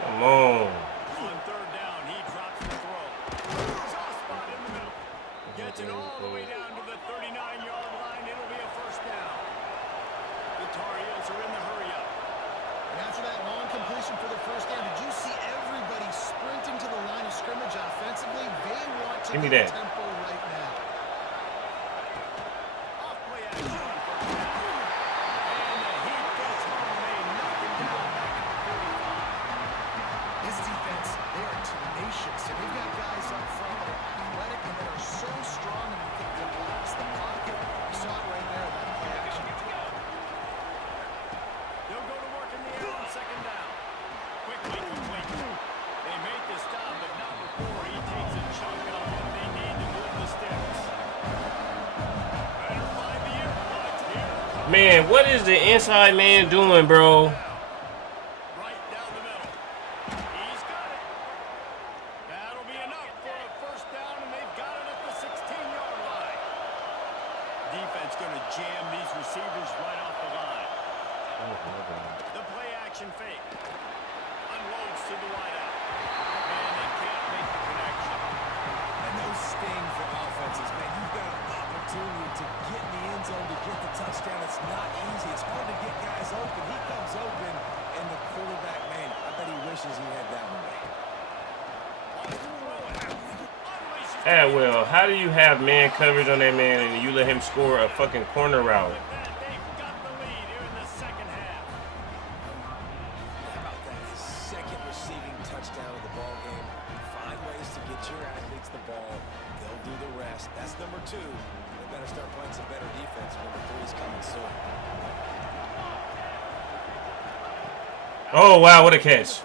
Come on. On third down, he drops the throw. Soft spot in the middle. Gets it all the way down to the 39-yard line. It'll be a first down. The Tar Heels are in the hurry-up. And after that long completion for the first down, did you see everybody sprinting to the line of scrimmage offensively? They want to give me get that tempo right now. Off play action on first down. And the heat gets home. They knock him down back at the 45. This defense, they are tenacious, and they've got guys up front that are athletic and that are so strong and they can collapse the pocket. We saw it right there in that play action. They'll go to work in the air on second down. Quickly complete. They make the stop, but not before he takes a chunk of it. They need to move the sticks. Better find the earbuds here. man. What is the inside man doing, bro? Right down the middle. He's got it. That'll be enough for a first down, and they've got it at the 16-yard line. Defense going to jam these receivers right off the line. The play action fake. Unloads to the wideout. And they can't make the connection. Well, how do you have man coverage on that man and you let him score a fucking corner route? With that, they've got the lead here in the second half. How about that? His second receiving touchdown of the ball game. Find ways to get your athletes the ball. They'll do the rest. That's number 2. They better start playing some better defense. Number 3 is coming soon. Oh, wow, what a catch.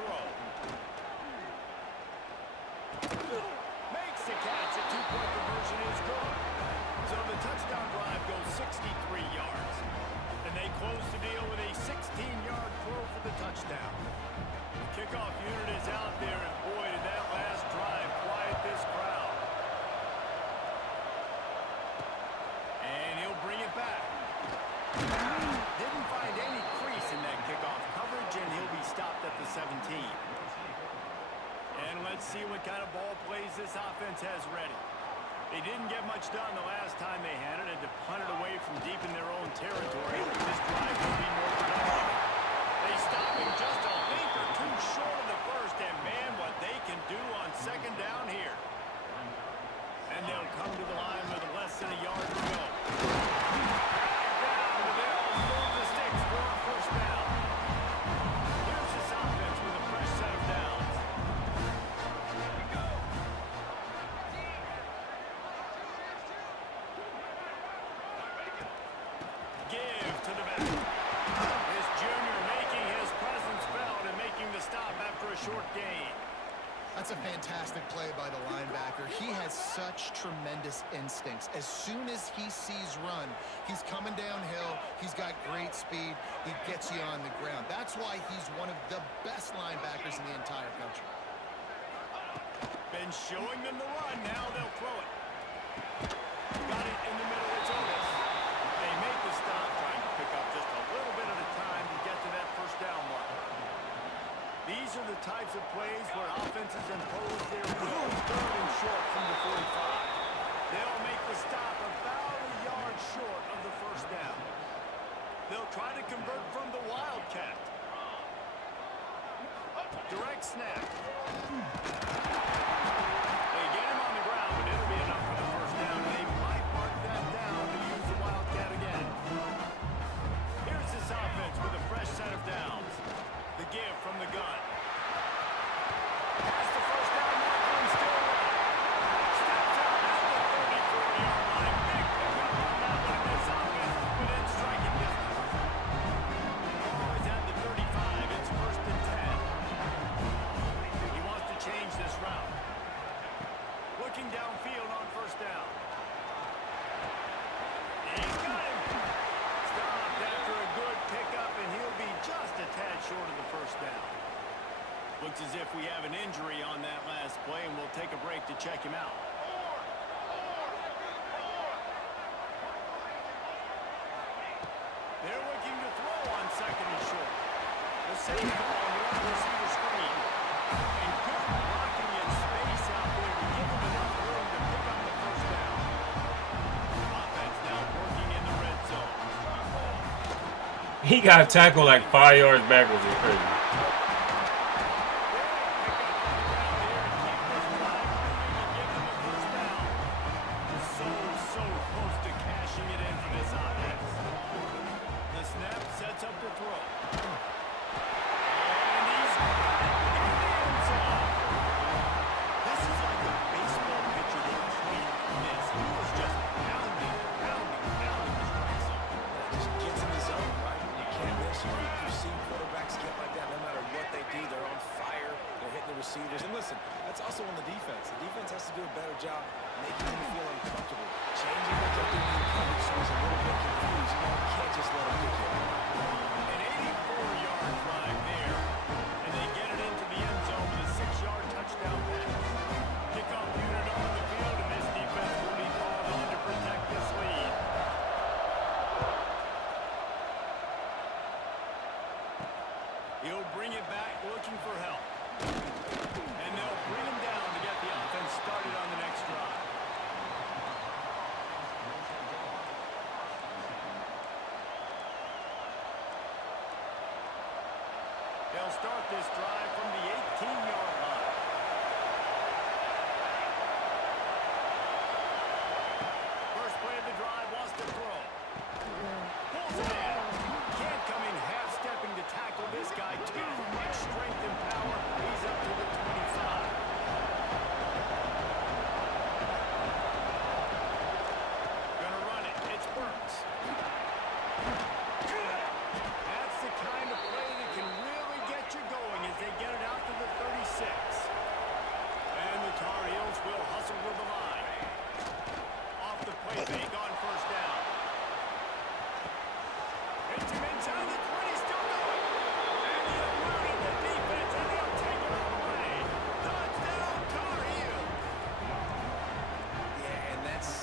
Makes the catch. A 2-point conversion is good. So the touchdown drive goes 63 yards. And they close the deal with a 16-yard throw for the touchdown. The kickoff unit is out there, and boy, did that last drive quiet this crowd. And he'll bring it back. Didn't find any crease in that kickoff coverage, and he'll be stopped at the 17. And let's see what kind of ball plays this offense has ready. They didn't get much done the last time they had it, and to punt it away from deep in their own territory, this drive will be more productive. They stop him just a link or two short of the first, and man, what they can do on second down here. And they'll come to the line with less than a yard to go. Down, but they'll move the sticks for a first down. Here's this offense with a fresh set of downs. Give to the back. This junior making his presence felt and making the stop after a short gain. That's a fantastic play by the linebacker. He has such tremendous instincts. As soon as he sees run, he's coming downhill. He's got great speed. He gets you on the ground. That's why he's one of the best linebackers in the entire country. Been showing them the run. Now they'll throw it. Got it in the middle. It's Otis. They make the stop, trying to pick up just a little bit at a time to get to that first down mark. These are the types of plays where offenses impose their will. 3rd and short from the 45. They'll make the stop about a yard short of the first down. They'll try to convert from the Wildcat. Direct snap. They get him on the ground, but it'll be enough for the first down. They might mark that down to use the Wildcat again. Here's this offense with a fresh set of downs. The give from the gun. That's the first down marker and still alive. Steps out at the 34-yard line. Big pickup on that one. This offense within striking distance. Ball is at the 35. It's 1st and 10. He wants to change this route. Looking downfield on first down. He's got him. Stopped after a good pickup, and he'll be just a tad short of the first down. Looks as if we have an injury on that last play, and we'll take a break to check him out. They're looking to throw on 2nd and short. The same ball on the wide receiver screen. And good blocking in space out there to give him enough room to pick up the first down. Offense now working in the red zone. He got tackled like 5 yards backwards. It's crazy. Receivers. And listen, that's also on the defense. The defense has to do a better job making him feel uncomfortable, changing what they're doing in coverage so he's a little bit confused. You know, you can't just let him get hit. An 84-yard drive there, and they get it into the end zone with a 6-yard touchdown pass. Kickoff unit on the field, and this defense will be called on to protect this lead. He'll bring it back looking for help. And they'll bring him down to get the offense started on the next drive. They'll start this drive from the 18-yard line.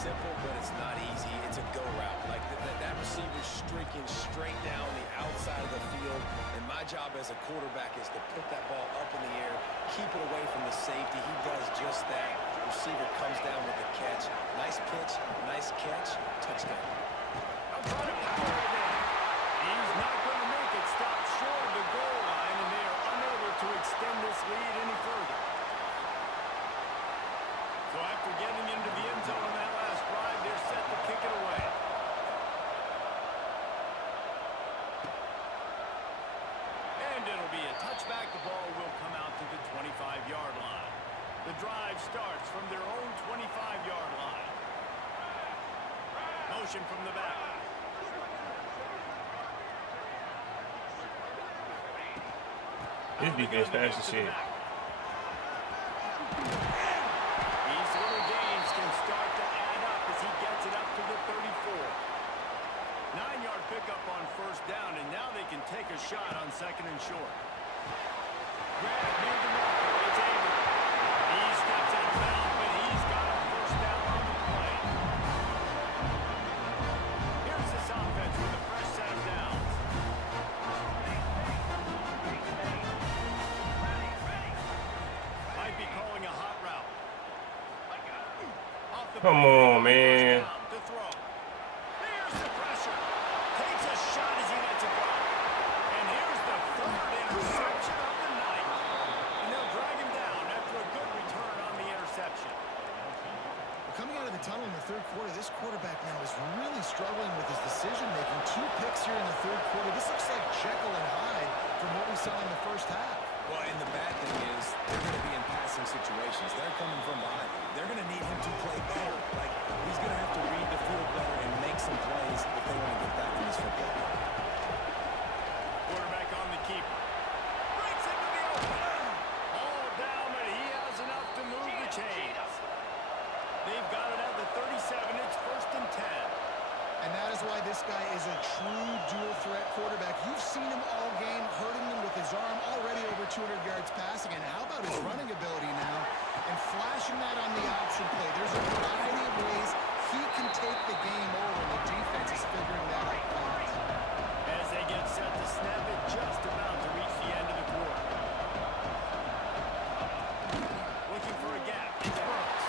simple, but it's not easy. It's a go route. Like that receiver's streaking straight down the outside of the field, and my job as a quarterback is to put that ball up in the air, keep it away from the safety. He does just that. Receiver comes down with the catch. Nice pitch, nice catch, touchdown. I'm trying to power it in. He's not going to make it stop short of the goal line, and they are unable to extend this lead any further. So after getting into the end zone on that last drive, they're set to kick it away. And it'll be a touchback. The ball will come out to the 25-yard line. The drive starts from their own 25-yard line. Motion from the back. This defense fast as shit. These little gains can start to add up as he gets it up to the 34. 9-yard pickup on first down, and now they can take a shot on second and short. Grab near the marker. It's Avery. He steps out of bounds, but he's got a first down on the play. Here's this offense with a fresh set of downs. Might be calling a hot route. Come on, man. To throw. Here's the pressure. Takes a shot as he lets it go. And here's the third interception of the night. And they'll drag him down after a good return on the interception. Coming out of the tunnel in the third quarter, this quarterback now is really struggling with his decision-making. 2 picks here in the third quarter. This looks like Jekyll and Hyde from what we saw in the first half. Well, and the bad thing is they're going to be in passing situations. They're coming from behind. They're going to need him to play better. Like, he's going to have to read the field better and make some plays if they want to get back in this football game. Quarterback on the keeper. Breaks into the open. All down, but he has enough to move the chains. They've got it at the 37. It's first and 10. And that is why this guy is a true dual-threat quarterback. You've seen him all game, hurting them with his arm, already over 200 yards passing. And how about his running ability now? And flashing that on the option play. There's a variety of ways he can take the game over, and the defense is figuring that out fast. As they get set to snap it, just about to reach the end of the quarter. Looking for a gap. It's Brooks.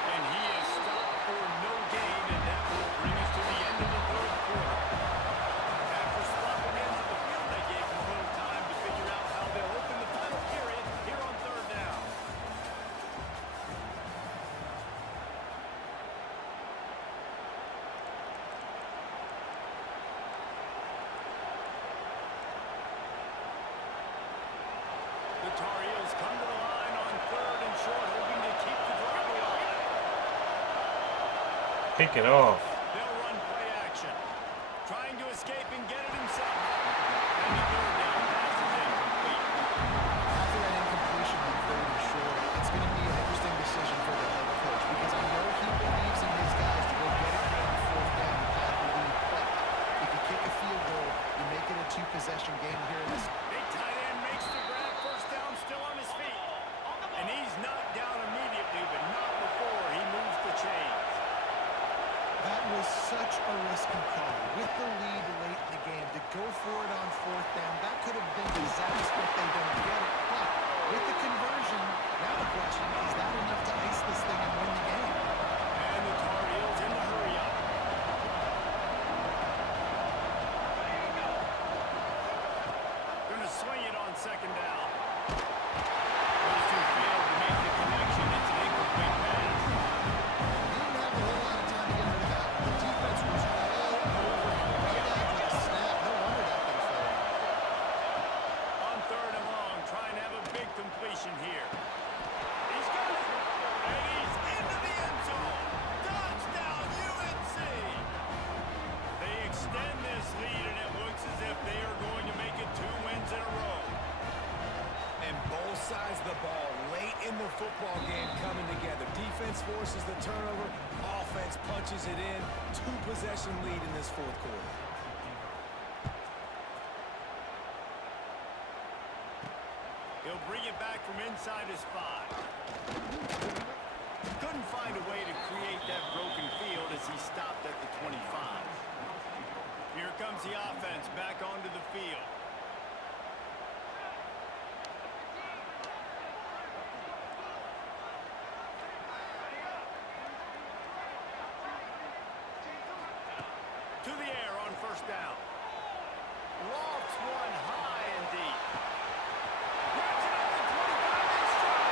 And he is stopped for no gain, and that will bring us to the end of the third quarter. After swapping into the field, they gave him a little time to figure out how they'll open the final period here on third down. The Tar Heels come to the line on third and short, hoping to keep the drive alive. Pick it off. They'll run play action. Trying to escape and get it himself. And the third down pass is incomplete. After that incompletion on third and short, it's going to be an interesting decision for the head coach, because I know he believes in his guys to go get it here on fourth down and pad the lead. But if you kick a field goal, you make it a 2-possession game here in this. Big tight end makes the grab. First down, still on his feet. And he's knocked down immediately, but not before he moves the chains. That was such a risky call. With the lead late in the game, to go for it on fourth down, that could have been disastrous if they don't get it. But with the conversion, now the question, is that enough to ice this thing and win the game? And the Tar Heels in the hurry up. Gonna swing it on second down. Those two failed to make the connection. It's an incomplete pass. He didn't have a whole lot of time to get rid of that. The defense was all over him right after the snap. No wonder that thing fell. On third and long, trying to have a big completion here. He's got it. And he's into the end zone. Touchdown, UNC. They extend this lead, and it looks as if they are going to make it 2 wins in a row. And both sides of the ball late in the football game coming together. Defense forces the turnover. Offense punches it in. 2-possession lead in this fourth quarter. He'll bring it back from inside his 5. Couldn't find a way to create that broken stopped at the 25. Here comes the offense back onto the field. To the air on first down. Lofts one high and deep. Grabs it up the 25 and strike.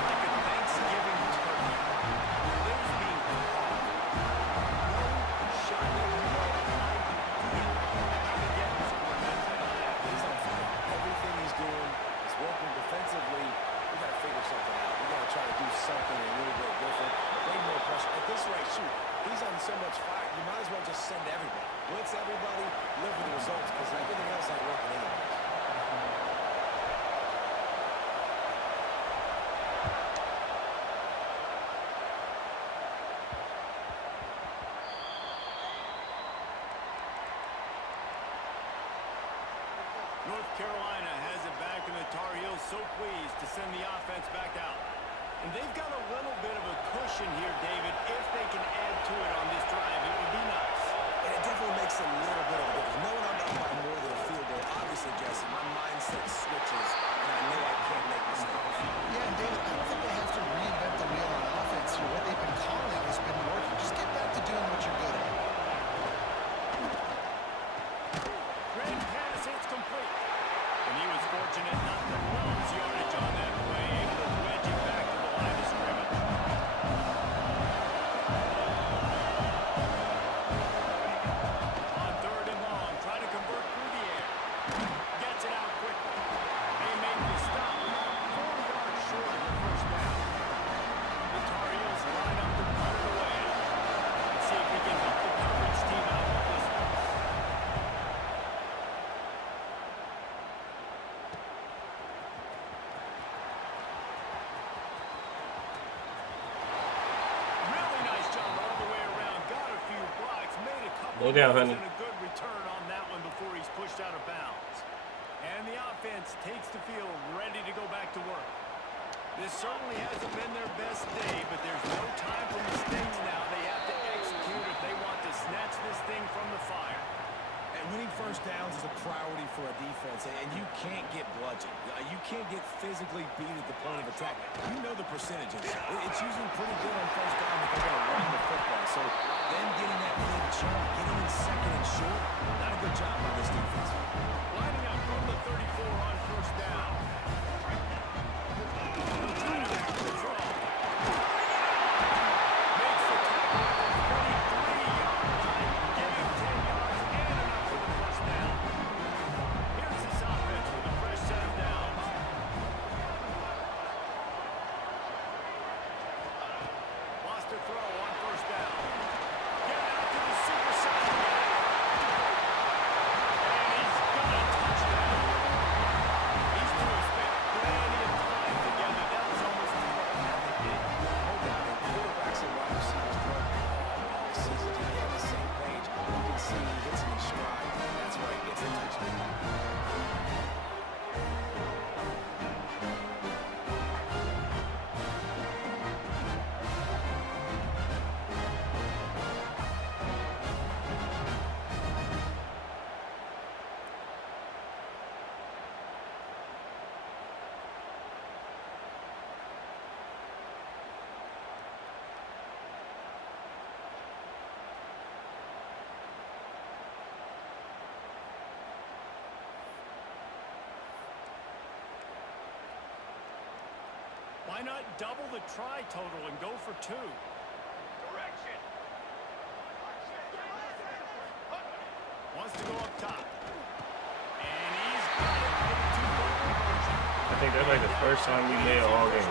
Like a Thanksgiving turkey. Lives being caught. No shot, no idea how to get this quarterback out of that. He's on fire. Everything he's doing is working defensively. We got to figure something out. We got to try to do something a little bit different. Bring more pressure. At this rate, shoot, he's on so much fire, you might as well just send everybody. Blitz everybody, live with the results, because everything else ain't working anyways. North Carolina has it back, and the Tar Heels so pleased to send the offense back out. And they've got a little bit of a cushion here, David. If they can add to it on this drive, it would be nice. And it definitely makes a little bit of a difference. Knowing I'm up by more than a field goal, obviously, Jesse, my mindset switches, and I know I can't make mistakes. Yeah, and David, I don't think they have to reinvent the wheel on offense here. What they've been calling has been working. Just get back to doing what you're good at. Great pass, it's complete. And he was fortunate not to lose yardage on that play, able to wedge it back to the line of scrimmage. On third and long, try to convert through the air. Gets it out quickly. They make the stop, 4 yards short of the first down. The Tar Heels line up to put it away. Let's see if we can help the coverage team out with this one. Really nice job all the way around. Got a few blocks, made a couple Lay down, of honey. and a good return on that one before he's pushed out of bounds. And the offense takes the field ready to go back to work. This certainly hasn't been their best day, but there's no time for mistakes now. They have to execute if they want to snatch this thing from the fire. And winning first downs is a priority for a defense, and you can't get bludgeoned. You can't get physically beat at the point of attack. You know the percentages. It's usually pretty good on first down if they're going to run the football. So them getting that big chunk, getting in second and short, not a good job by this defense. Lining up from the 34 on first down. Trying to make the throw. Makes the tackle at the 33-yard line, giving 10 yards and enough for the first down. Here's this offense with a fresh set of downs. Lost a throw on first down. Get it out to the super side guy. And he's got a touchdown. These two have spent plenty of time together. That was almost perfect. No doubt, and quarterbacks and wide receivers throw all season to be on the same page. You can see he hits him in stride. That's why he gets the touchdown. Why not double the try total and go for 2? Wants to go up top. And he's got it for the 2-point conversion. I think that's like the first time we made it all game.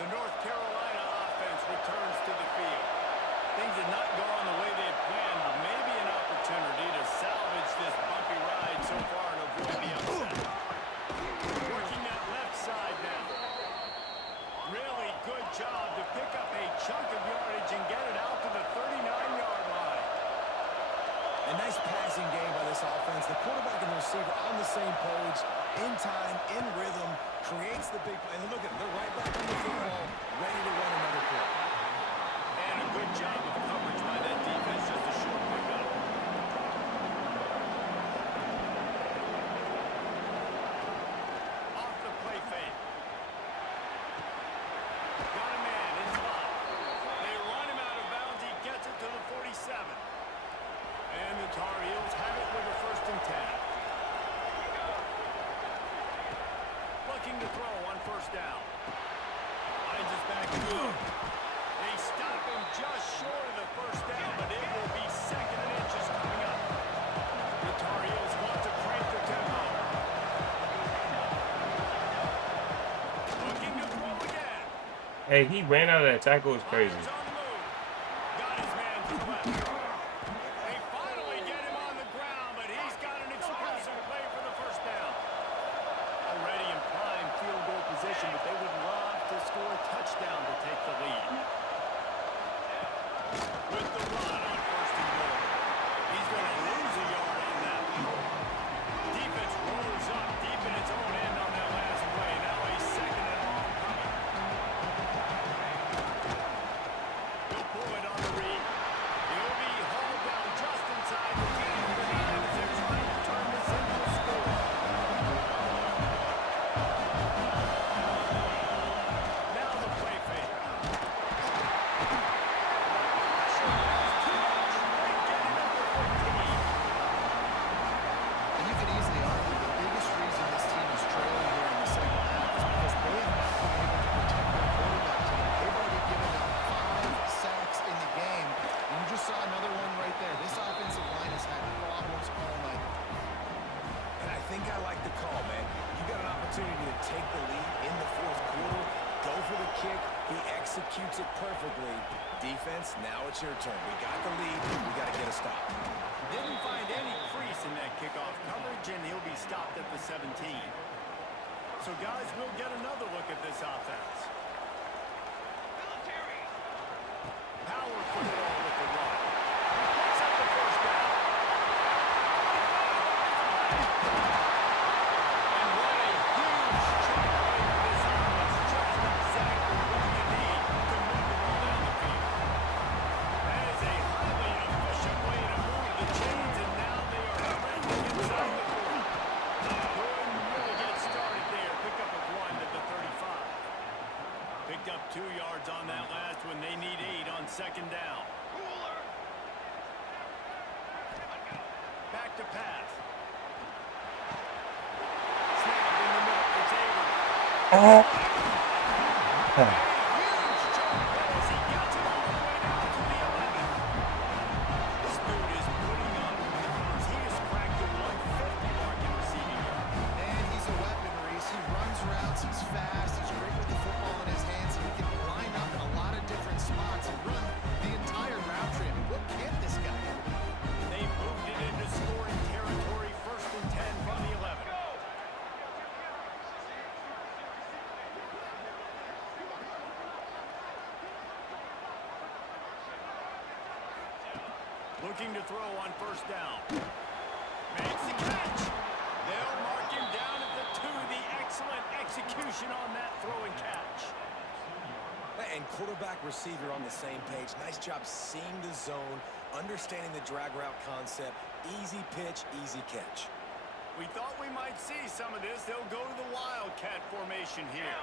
The North Carolina offense returns to the field. Things have not gone the way they had planned, but maybe an opportunity to salvage this bumpy ride so far and avoid the upset. Nice passing game by this offense. The quarterback and the receiver on the same page, in time, in rhythm, creates the big play. And look at them, they're right back on the football, ready to run another play. And a good job of coverage by that defense, just a short pickup. Off the play fake. Got a man in spot. They run him out of bounds. He gets it to the 47. And the Tar Heels have it with a 1st and 10. Looking to throw on 1st down. Finds his back. They stop him just short of the 1st down, but it will be 2nd and inches coming up. The Tar Heels want to crank the tempo. Looking to throw again. Hey, he ran out of that tackle. It's crazy. Myers on the move. Got his man to the left. They finally get him on the ground, but he's got an explosive play for the 1st down. Already in prime field goal position, but they would love to score a touchdown to take the lead. With the run on 1st and goal. He's going to lose a yard on that one. Defense rolls up deep in its own end on that last play. Now a 2nd and long coming. He'll pull it on the read. He'll be hauled down just inside the 10 as they're trying to turn this into a score. Now the play fake. And you could easily argue the biggest reason this team is trailing here in the second half is because they have not been able to protect their quarterback team. They've already given up 5 sacks in the game. And you just saw another one right there. This offensive line has had problems all night. And I think I like the call, man. You got an opportunity to take the lead in the 4th quarter. Go for the kick. He executes it perfectly. Defense, now it's your turn. We got the lead. We got to get a stop. Didn't find any crease in that kickoff coverage, and he'll be stopped at the 17. So, guys, we'll get another look at this offense. Power football with the run. Picks up the 1st down. And what a huge chunk away from this offense. Just exactly what you need to move the ball down the field. That is a highly efficient way to move the chains, and now they are trending inside the 40. Couldn't really get started there. Pick up a 1 to the 35. Picked up 2 yards on that last one. They need 8 on 2nd down. Back to pass. Snap in the middle. It's Avery. Huge jump as he gets it all the way down to the 11. This dude is putting up numbers. He has cracked the 150 mark in receiving yards. And he's a weapon, Reese. He runs routes. He's fast. He's great with the football in his hands. And he can line up in a lot of different spots and run the entire route trip. What can't this guy do? They moved it into scoring territory. 1st and 10 from the 11. Looking to throw on 1st down. Makes the catch. They'll mark him down at the 2. The excellent execution on that throw and catch. And quarterback receiver on the same page. Nice job seeing the zone, understanding the drag route concept. Easy pitch, easy catch. We thought we might see some of this. They'll go to the Wildcat formation here.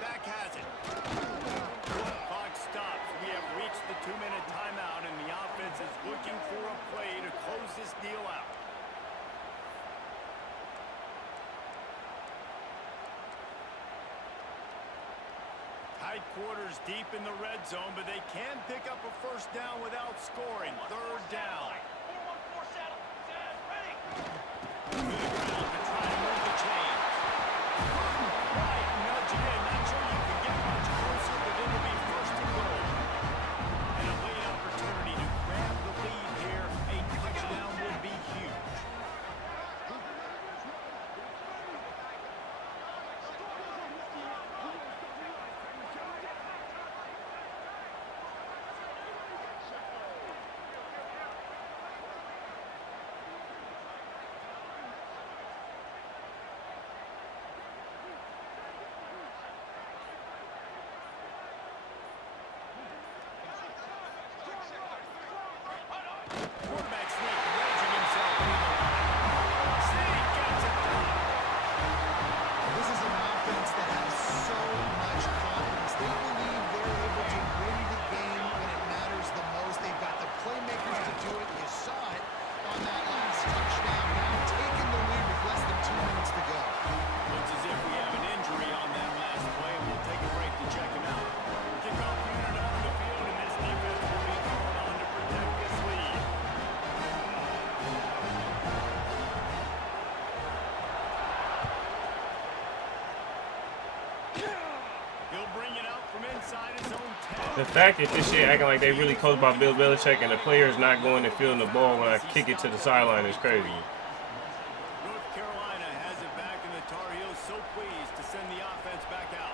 Back has it. Clock stops. We have reached the 2-minute timeout, and the offense is looking for a play to close this deal out. Tight quarters deep in the red zone, but they can pick up a 1st down without scoring. 3rd down. To the ground to try to move the chains. Right, nudge it in. Not sure you can get much closer, but it'll be 1st and goal. And a late opportunity to grab The fact that this shit acting like they really coached by Bill Belichick and the players not going and fielding the ball when I kick it to the sideline is crazy. North Carolina has it back, and the Tar Heels so pleased to send the offense back out.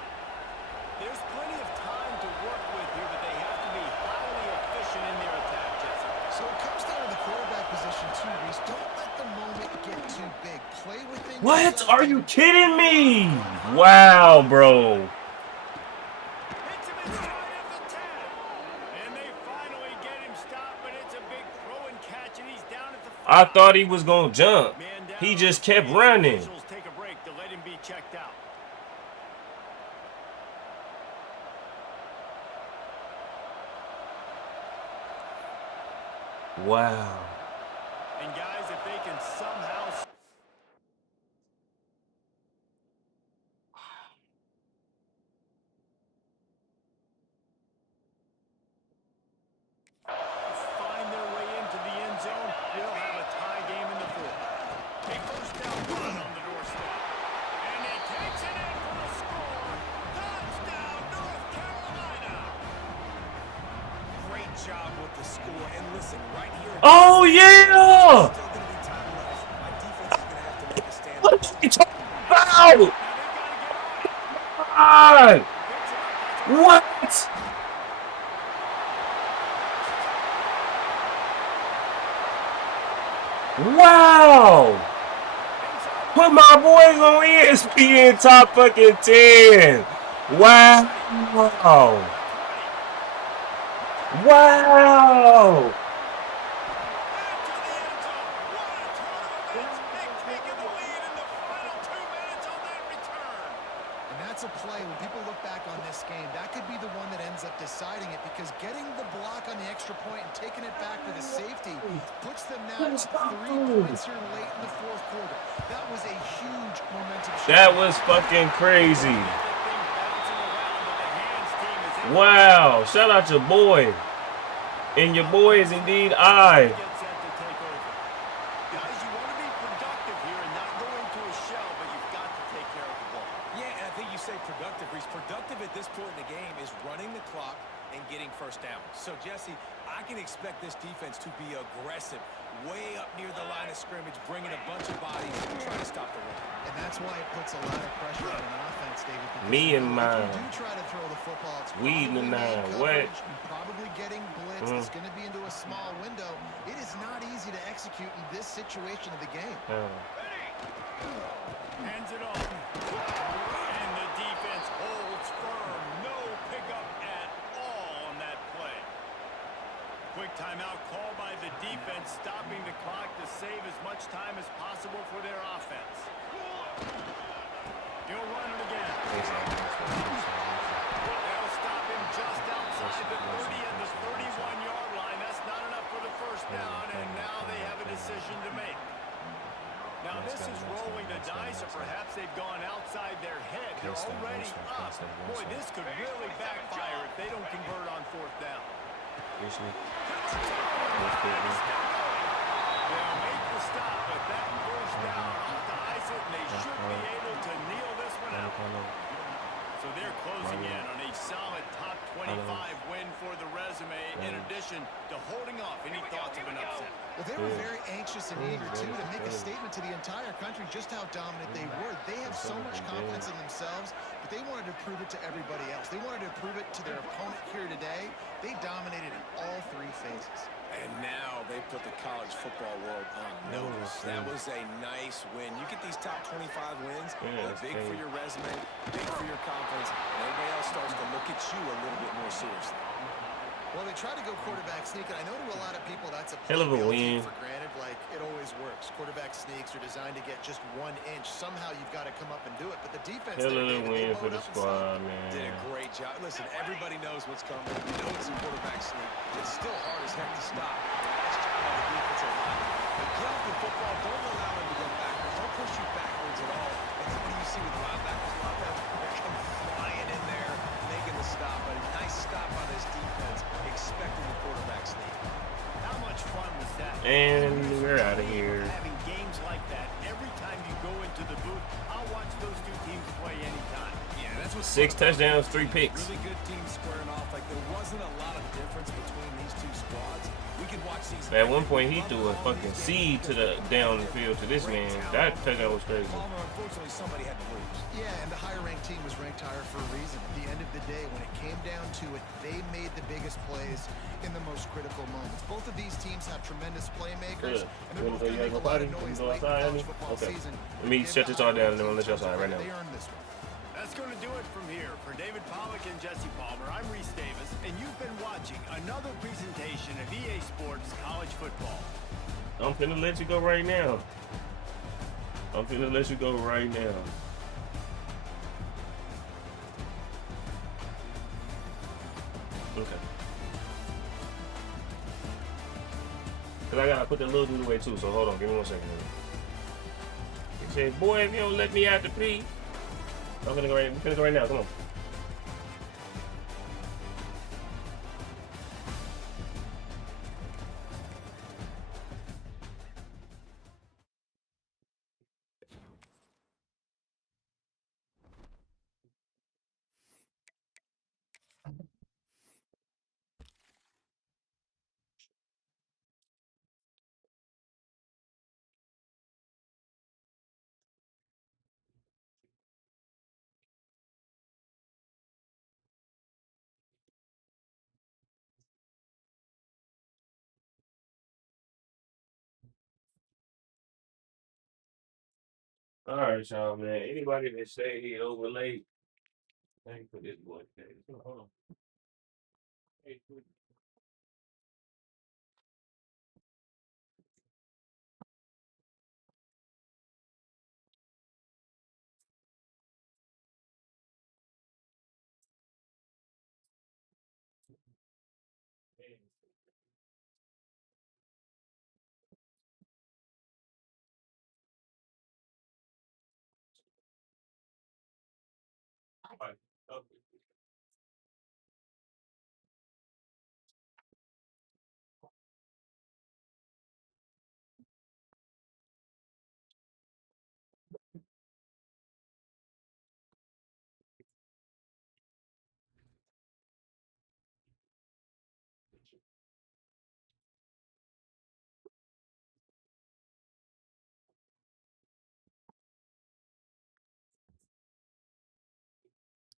There's plenty of time to work with here, but they have to be highly efficient in their attack, Jesse. So it comes down to the quarterback position too, Reese. Don't let the moment get too big. Play within What? yourself. Are you kidding me? Wow, bro. Hits him inside of the 10. And they finally get him stopped, but it's a big throw and catch, and he's down at the 5. I thought he was going to jump. Man down. He just kept running. Officials take a break to let him be checked out. Wow. And guys, if they can somehow find their way into the end zone, we'll have a tie game in the fourth. A first down run on the doorstep. And he takes it in for a score. Touchdown, North Carolina. Great job with the score. And listen, right here. Oh, yeah. Still going to be time left. My defense is going to have to make a stand. What are you talking about? God. What? Wow. Put my boys on ESPN top fucking 10. Wow. Wow. And that's a play, when people look back on this game, that could be the one that ends up deciding it, because getting the block on the extra point and taking it back with a safety puts them now up 3 points here late in the fourth quarter. That was a huge momentum shift. That was fucking crazy. Wow. Shout out your boy. And your boy is indeed I. Guys, you want to be productive here and not go into a shell, but you've got to take care of the ball. Yeah, and I think you say productive, Reese. Productive at this point in the game is running the clock and getting first down. So, Jesse, I can expect this defense to be aggressive, way up near the line of scrimmage, bringing a bunch of bodies and trying to stop the run. And that's why it puts a lot of pressure on an offense, David. because Me and if mine. you do try to throw the football, it's We probably and man nine. coverage, What? you're probably getting blitz. It's going to be into a small window. It is not easy to execute in this situation of the game. Hands it off. And the defense holds firm. No pickup at all on that play. Quick timeout call by the defense, stopping the clock to save as much time as possible for their offense. He'll run it again. They'll stop him just outside the 30 and the 31-yard line. That's not enough for the first down, and now they have a decision to make. Now this is rolling the dice, or perhaps they've gone outside their head. They're already up. Boy, this could really backfire if they don't convert on fourth down. They'll make the stop, but that first down off the ice it, and they should be able to kneel this one out. So they're closing in on a solid top 25 win for the resume, in addition to holding off any thoughts of an upset. Well, they were very anxious and eager, too, to make a statement to the entire country just how dominant they were. They have so much confidence in themselves, but they wanted to prove it to everybody else. They wanted to prove it to their opponent here today. They dominated in all 3 phases. And now they put the college football world on notice. That was a nice win. You get these top 25 wins, they're big for your resume, big for your confidence, and everybody else starts to look at you a little bit more seriously. Well, they tried to go quarterback sneak, and I know to a lot of people that's a Hell of a they'll win. take for granted. Like, it always works. Quarterback sneaks are designed to get just 1 inch. Somehow you've got to come up and do it. But the defense, Hell of a they win load for the up and stop. squad, Did man. a great job. Listen, everybody knows what's coming. You know it's a quarterback sneak. It's still hard as heck to stop. Nice job by the defensive line. But get off the football. Don't allow him to go backwards. Don't push you backwards at all. And then what do you see with the linebackers a lot of times? They're come flying in there, making the stop. But a nice stop by this defense, expecting the quarterback sneak. How much fun was that? And we're out of here. Having games like that every time you go into the booth, I'll watch those 2 teams play anytime. Yeah, that's what 6 touchdowns, 3 picks. Really good team squaring off. Like there wasn't a lot of difference between these two squads. We could watch these. At one point, he threw a fucking seed to the down the field to this man. That touchdown was crazy. Unfortunately, somebody had to lose. Yeah, and the higher-ranked team was ranked higher for a reason. At the end of the day, when it came down to it, they made the biggest plays in the most critical moments. Both of these teams have tremendous playmakers, and they're both going to make a lot of noise late in the college football season. Let me shut this all down and then we'll let y'all sign right now. They earned this one. That's going to do it from here. For David Pollack and Jesse Palmer, I'm Reese Davis, and you've been watching another presentation of EA Sports College Football. I'm finna let you go right now. I'm finna let you go right now. Okay. Cause I gotta put that little dude away too, so hold on, give me 1 second. He said, boy, if you don't let me out to pee. I'm finna go right now, come on. All right, y'all, man. Anybody that stay here over late, thank you for this boy. Hold on. Hey,